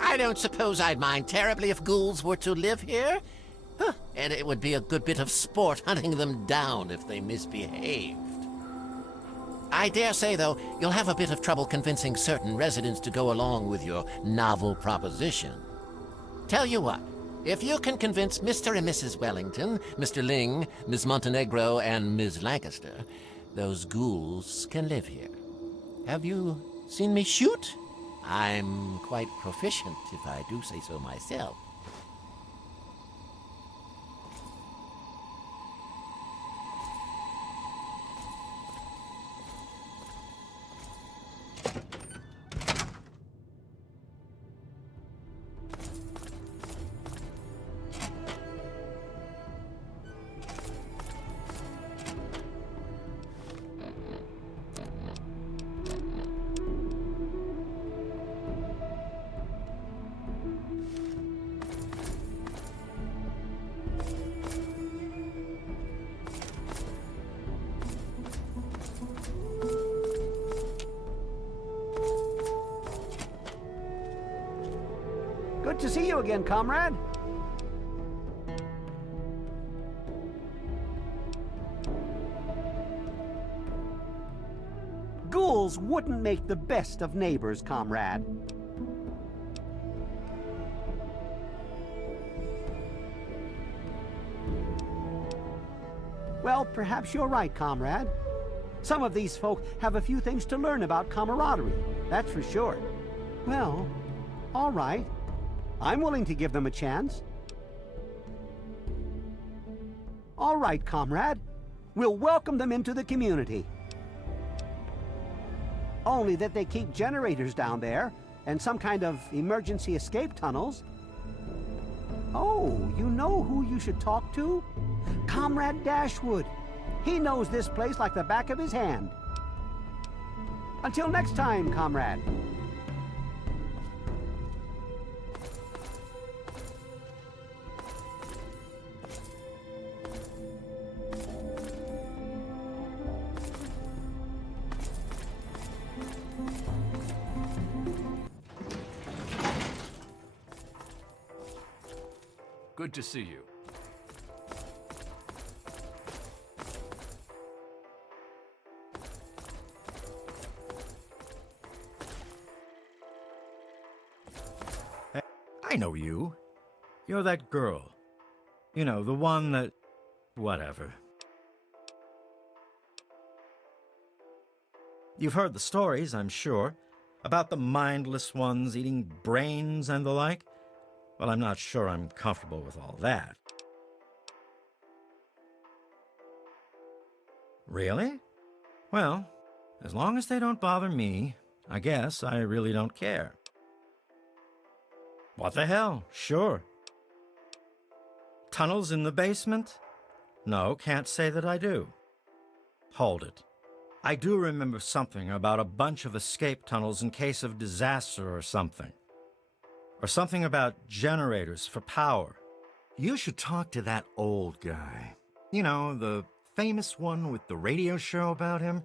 I don't suppose I'd mind terribly if ghouls were to live here. Huh, and it would be a good bit of sport hunting them down if they misbehaved. I dare say, though, you'll have a bit of trouble convincing certain residents to go along with your novel proposition. Tell you what, if you can convince Mr. and Mrs. Wellington, Mr. Ling, Miss Montenegro, and Ms. Lancaster, those ghouls can live here. Have you seen me shoot? I'm quite proficient, if I do say so myself. Good to see you again, comrade. Ghouls wouldn't make the best of neighbors, comrade. Well, perhaps you're right, comrade. Some of these folk have a few things to learn about camaraderie, that's for sure. Well, all right. I'm willing to give them a chance. All right, comrade. We'll welcome them into the community. Only that they keep generators down there and some kind of emergency escape tunnels. Oh, you know who you should talk to? Comrade Dashwood. He knows this place like the back of his hand. Until next time, comrade. Good to see you. I know you. You're that girl. You know, the one that... whatever. You've heard the stories, I'm sure, about the mindless ones eating brains and the like. Well, I'm not sure I'm comfortable with all that. Really? Well, as long as they don't bother me, I guess I really don't care. What the hell? Sure. Tunnels in the basement? No, can't say that I do. Hold it. I do remember something about a bunch of escape tunnels in case of disaster or something. Or something about generators for power. You should talk to that old guy. You know, the famous one with the radio show about him.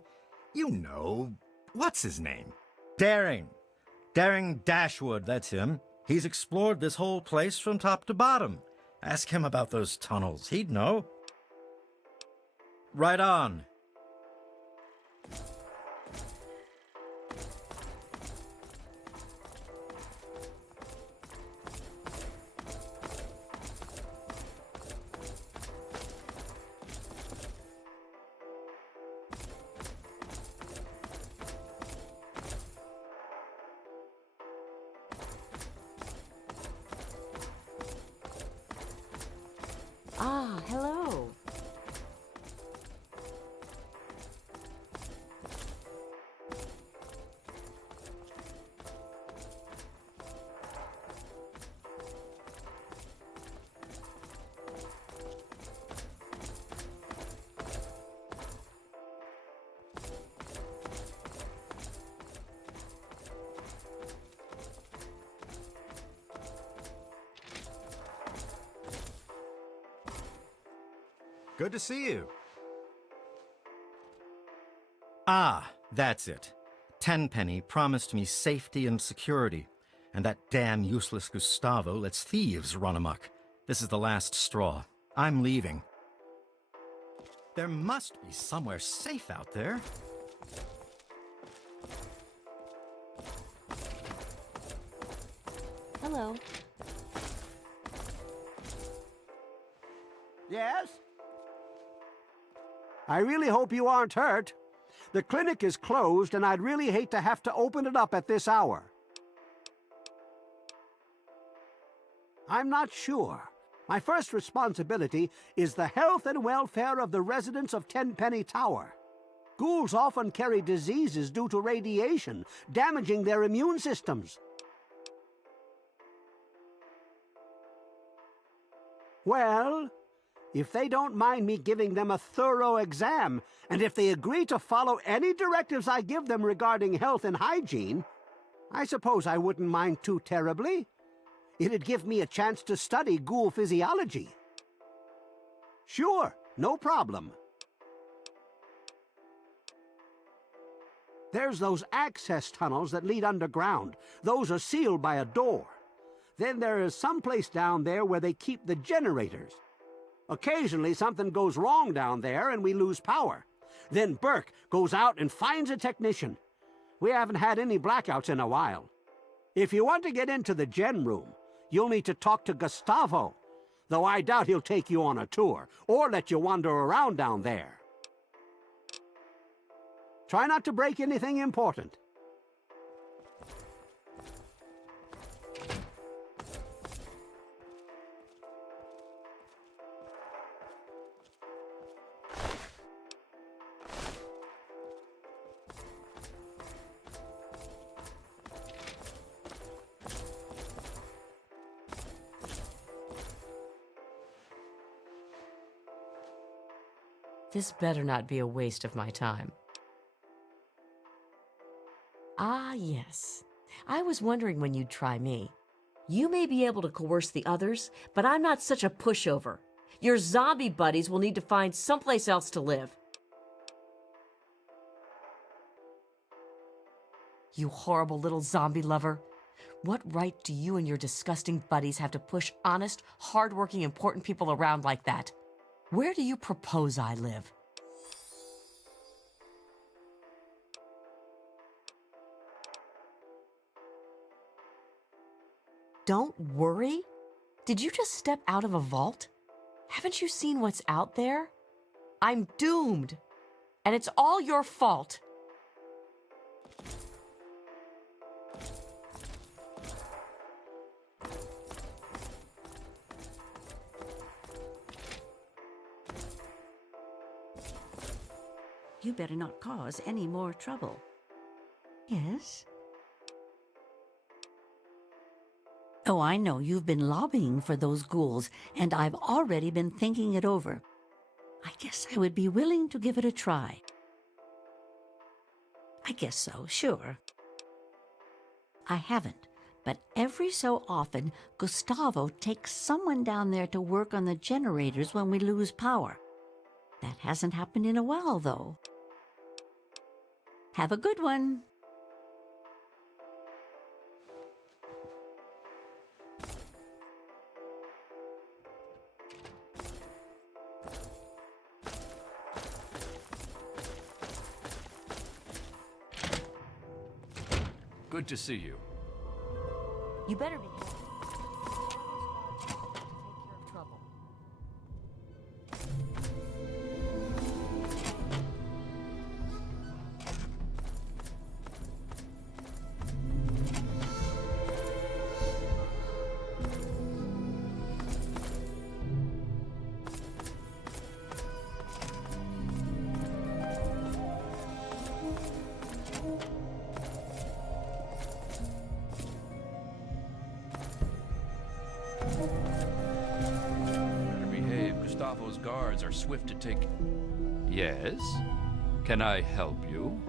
You know, what's his name? Daring. Daring Dashwood, that's him. He's explored this whole place from top to bottom. Ask him about those tunnels. He'd know. Right on. Good to see you. Ah, that's it. Tenpenny promised me safety and security, and that damn useless Gustavo lets thieves run amok. This is the last straw. I'm leaving. There must be somewhere safe out there. Hello. Yes? I really hope you aren't hurt. The clinic is closed, and I'd really hate to have to open it up at this hour. I'm not sure. My first responsibility is the health and welfare of the residents of Tenpenny Tower. Ghouls often carry diseases due to radiation, damaging their immune systems. Well, if they don't mind me giving them a thorough exam, and if they agree to follow any directives I give them regarding health and hygiene, I suppose I wouldn't mind too terribly. It'd give me a chance to study ghoul physiology. Sure, no problem. There's those access tunnels that lead underground. Those are sealed by a door. Then there is some place down there where they keep the generators. Occasionally something goes wrong down there and we lose power. Then Burke goes out and finds a technician. We haven't had any blackouts in a while. If you want to get into the gen room, you'll need to talk to Gustavo, though I doubt he'll take you on a tour or let you wander around down there. Try not to break anything important. This better not be a waste of my time. Ah, yes. I was wondering when you'd try me. You may be able to coerce the others, but I'm not such a pushover. Your zombie buddies will need to find someplace else to live. You horrible little zombie lover. What right do you and your disgusting buddies have to push honest, hardworking, important people around like that? Where do you propose I live? Don't worry. Did you just step out of a vault? Haven't you seen what's out there? I'm doomed. And it's all your fault. You better not cause any more trouble. Yes? Oh, I know you've been lobbying for those ghouls, and I've already been thinking it over. I guess I would be willing to give it a try. I guess so, sure. I haven't, but every so often, Gustavo takes someone down there to work on the generators when we lose power. That hasn't happened in a while, though. Have a good one. Good to see you. You better be careful. Take care of trouble. Better behave. Gustavo's guards are swift to take... Yes? Can I help you?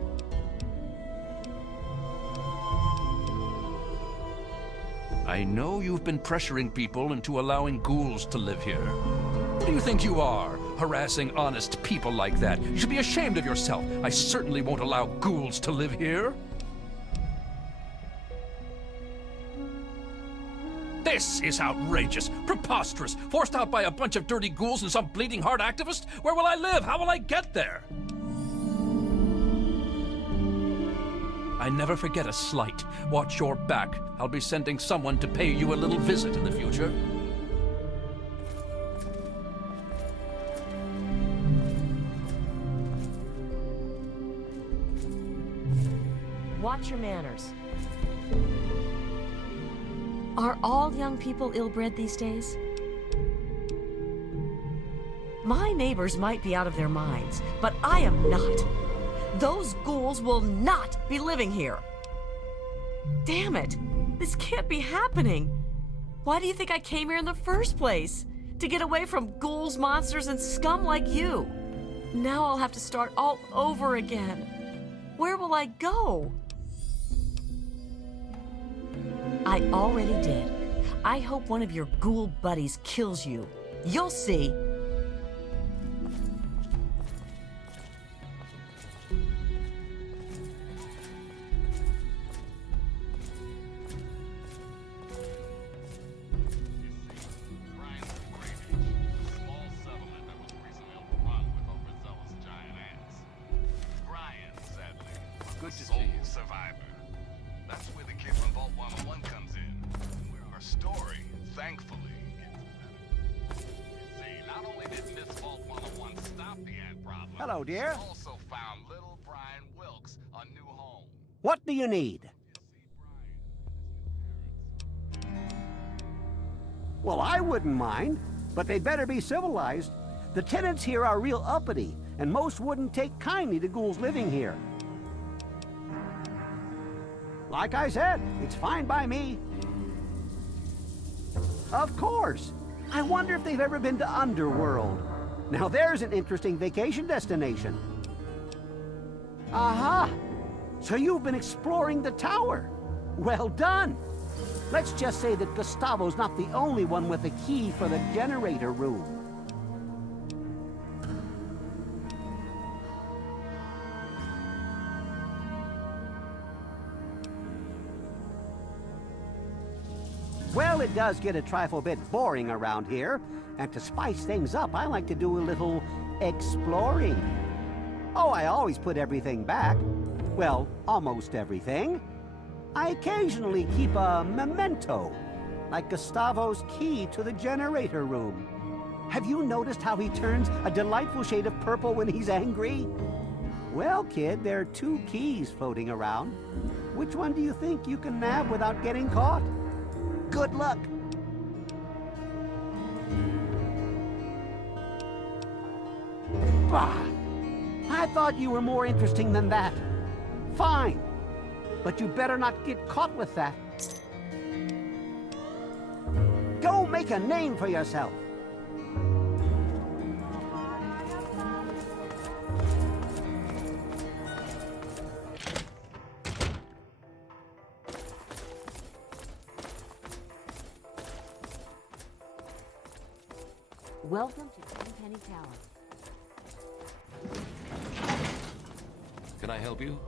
I know you've been pressuring people into allowing ghouls to live here. Who do you think you are? harassing honest people like that. You should be ashamed of yourself. I certainly won't allow ghouls to live here. This is outrageous, preposterous, forced out by a bunch of dirty ghouls and some bleeding heart activist. Where will I live? How will I get there? I never forget a slight. Watch your back. I'll be sending someone to pay you a little visit in the future. Watch your manners. Are all young people ill-bred these days? My neighbors might be out of their minds, but I am not. Those ghouls will not be living here. Damn it! This can't be happening. Why do you think I came here in the first place? To get away from ghouls, monsters, and scum like you. Now I'll have to start all over again. Where will I go? I already did. I hope one of your ghoul buddies kills you. You'll see. Good to see you. Survivor. That's where the kid from Vault 101 comes in. Where our story, thankfully, gets better. You see, not only did Miss Vault 101 stop the ant problem, Hello, dear. she also found little Brian Wilkes a new home. What do you need? Well, I wouldn't mind, but they'd better be civilized. The tenants here are real uppity, and most wouldn't take kindly to ghouls living here. Like I said, it's fine by me. Of course. I wonder if they've ever been to Underworld. Now there's an interesting vacation destination. Aha! So you've been exploring the tower. Well done. Let's just say that Gustavo's not the only one with a key for the generator room. Well, it does get a trifle bit boring around here, and to spice things up, I like to do a little exploring. Oh, I always put everything back. Well, almost everything. I occasionally keep a memento, like Gustavo's key to the generator room. Have you noticed how he turns a delightful shade of purple when he's angry? Well, kid, there are 2 keys floating around. Which one do you think you can nab without getting caught? Good luck. Bah! I thought you were more interesting than that. Fine. But you better not get caught with that. Go make a name for yourself. Welcome to Tenpenny Tower. Can I help you?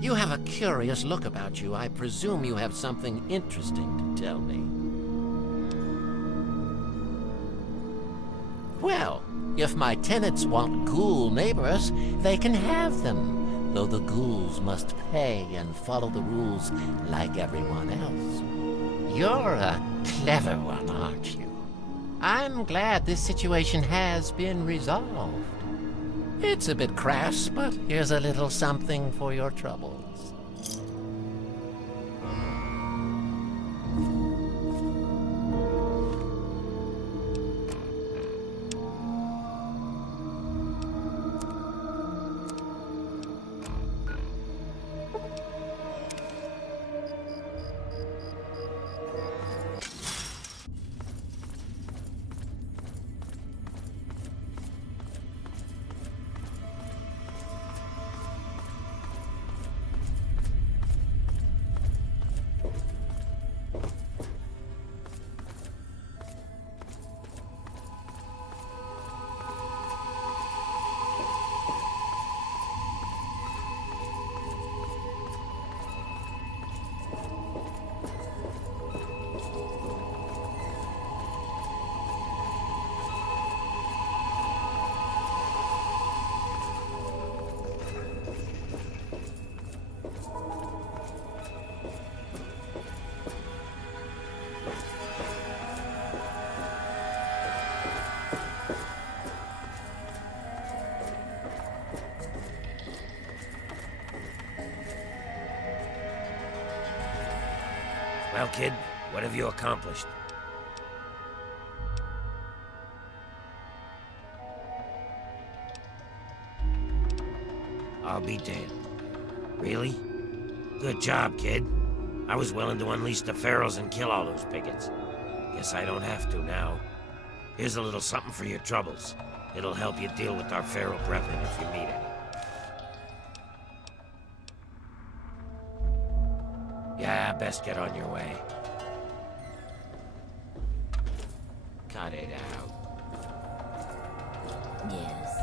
You have a curious look about you. I presume you have something interesting to tell me. Well, if my tenants want ghoul neighbors, they can have them, though the ghouls must pay and follow the rules like everyone else. You're a clever one, aren't you? I'm glad this situation has been resolved. It's a bit crass, but here's a little something for your troubles. Well, kid, what have you accomplished? I'll be damned. Really? Good job, kid. I was willing to unleash the pharaohs and kill all those bigots. Guess I don't have to now. Here's a little something for your troubles. It'll help you deal with our feral brethren if you meet any. Yeah, best get on your way. Cut it out. Yes.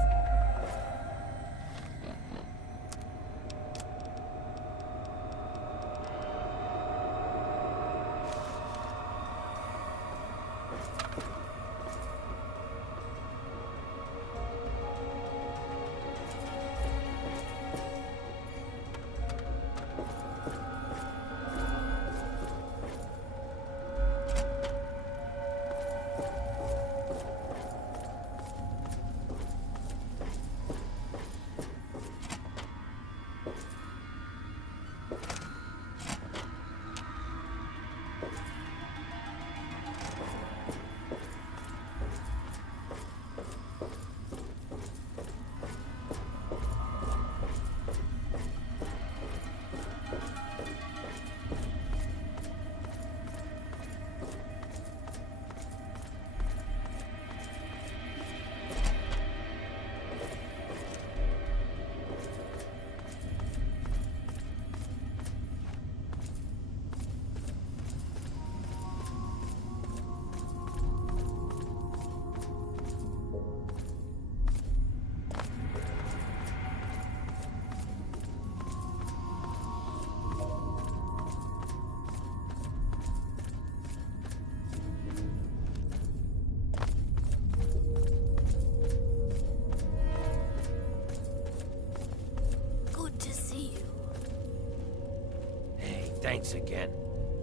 Thanks again.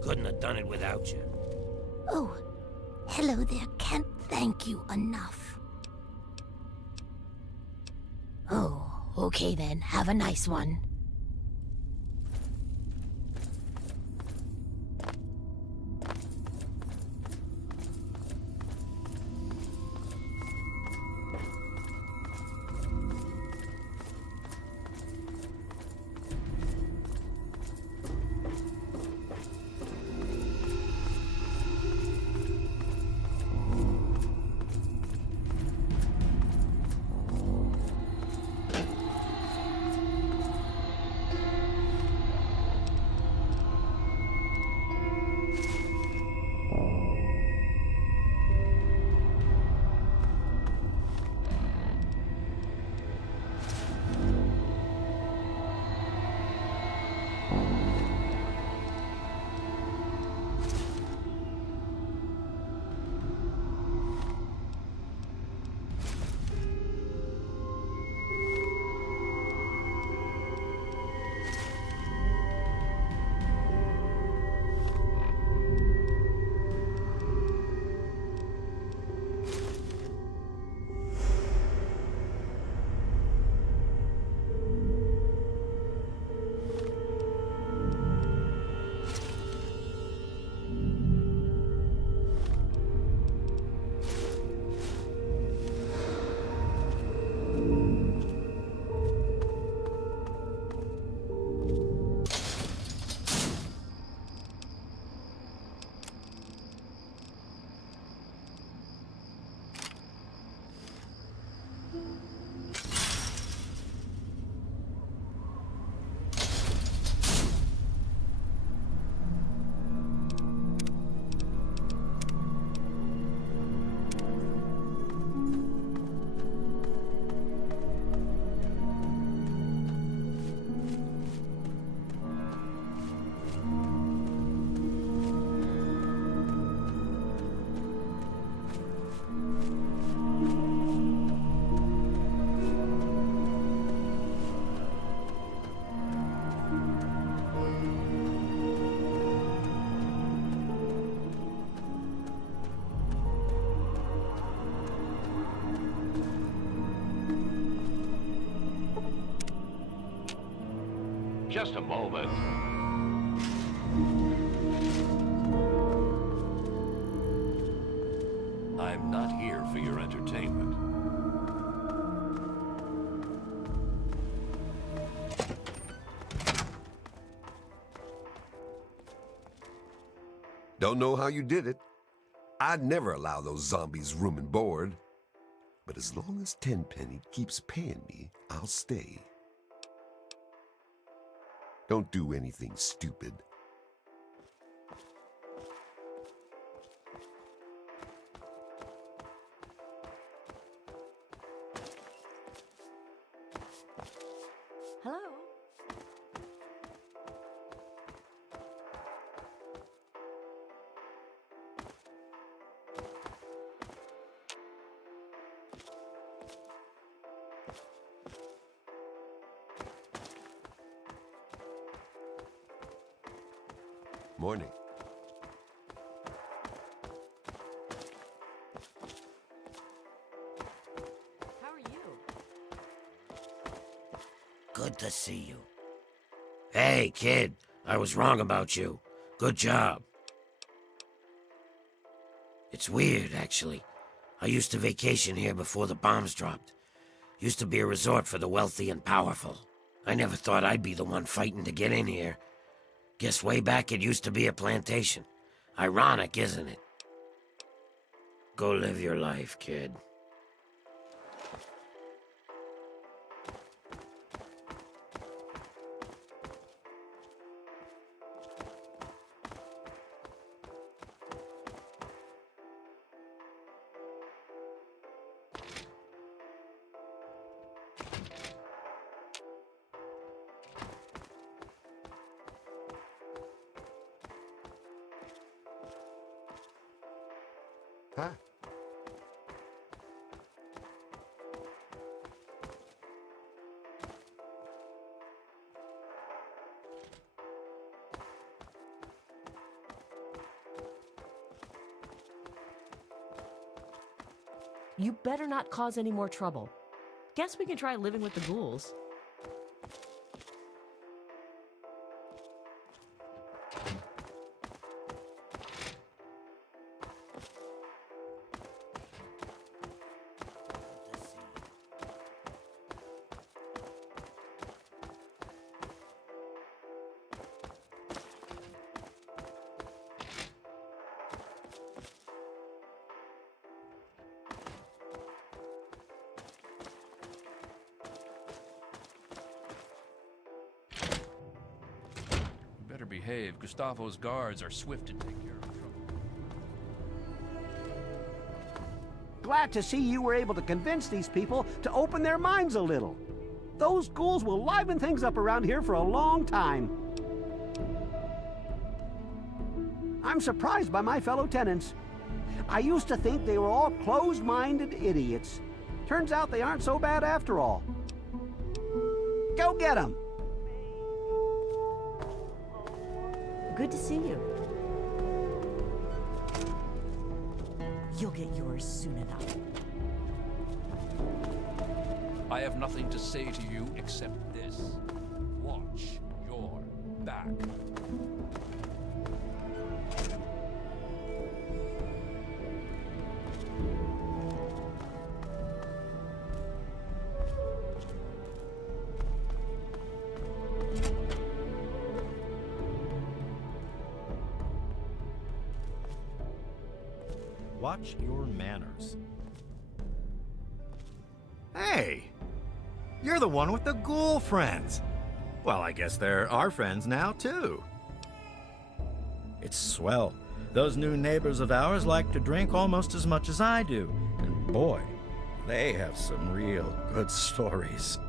Couldn't have done it without you. Oh, hello there. Can't thank you enough. Oh, okay then. Have a nice one. Just a moment. for your entertainment. Don't know how you did it. I'd never allow those zombies room and board. But as long as Tenpenny keeps paying me, I'll stay. Don't do anything stupid. Hello? Morning. How are you? Good to see you. Hey, kid, I was wrong about you. Good job. It's weird, actually. I used to vacation here before the bombs dropped. Used to be a resort for the wealthy and powerful. I never thought I'd be the one fighting to get in here. Guess way back it used to be a plantation. Ironic, isn't it? Go live your life, kid. Hi. You better not cause any more trouble. Guess we can try living with the ghouls. Better behave. Gustavo's guards are swift to take care of trouble. Glad to see you were able to convince these people to open their minds a little. Those ghouls will liven things up around here for a long time. I'm surprised by my fellow tenants. I used to think they were all closed-minded idiots. Turns out they aren't so bad after all. Go get them! Good to see you. You'll get yours soon enough. I have nothing to say to you except this. Watch your back. Watch your manners. Hey! You're the one with the ghoul friends. Well, I guess they're our friends now, too. It's swell. Those new neighbors of ours like to drink almost as much as I do. And boy, they have some real good stories.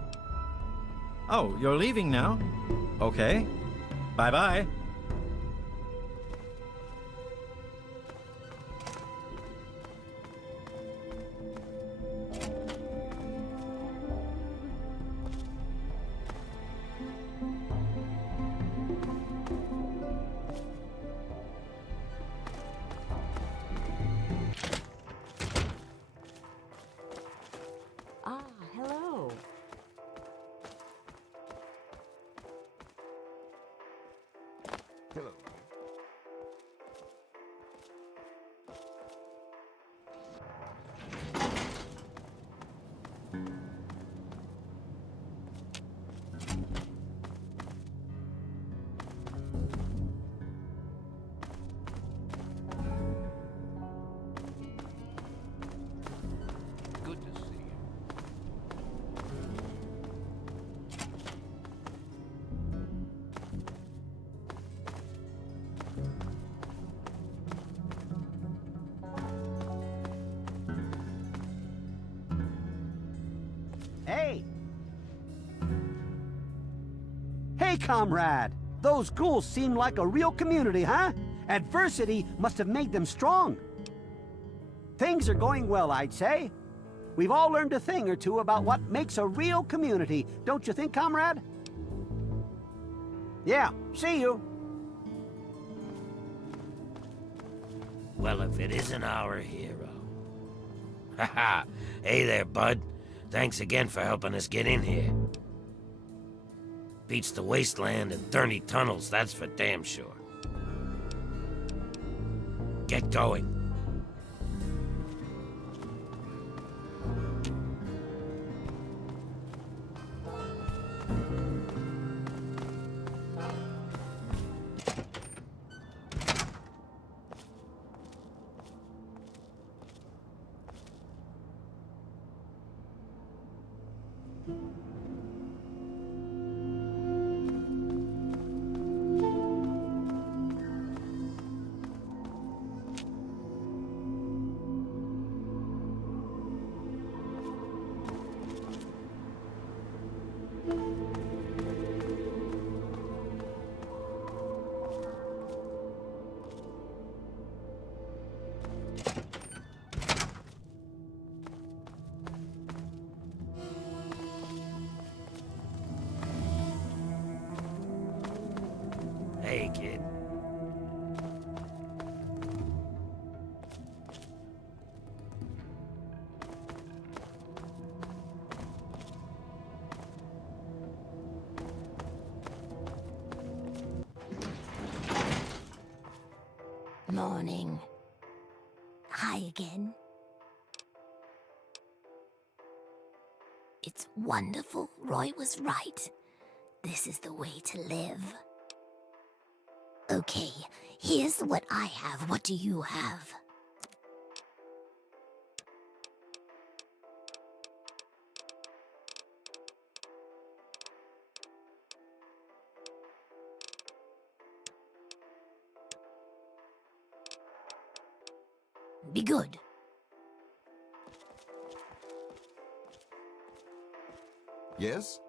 Oh, you're leaving now? Okay. Bye-bye. Ah, hello. Hello. comrade. Those ghouls seem like a real community, huh? Adversity must have made them strong. Things are going well, I'd say. We've all learned a thing or two about what makes a real community, don't you think, comrade? Yeah, see you. Well, if it isn't our hero. Haha. Hey there, bud. Thanks again for helping us get in here. Beats the wasteland and 30 tunnels, that's for damn sure. Get going. Hey, kid. Morning. Hi again. It's wonderful. Roy was right. This is the way to live. Okay, here's what I have. What do you have? Be good. Yes?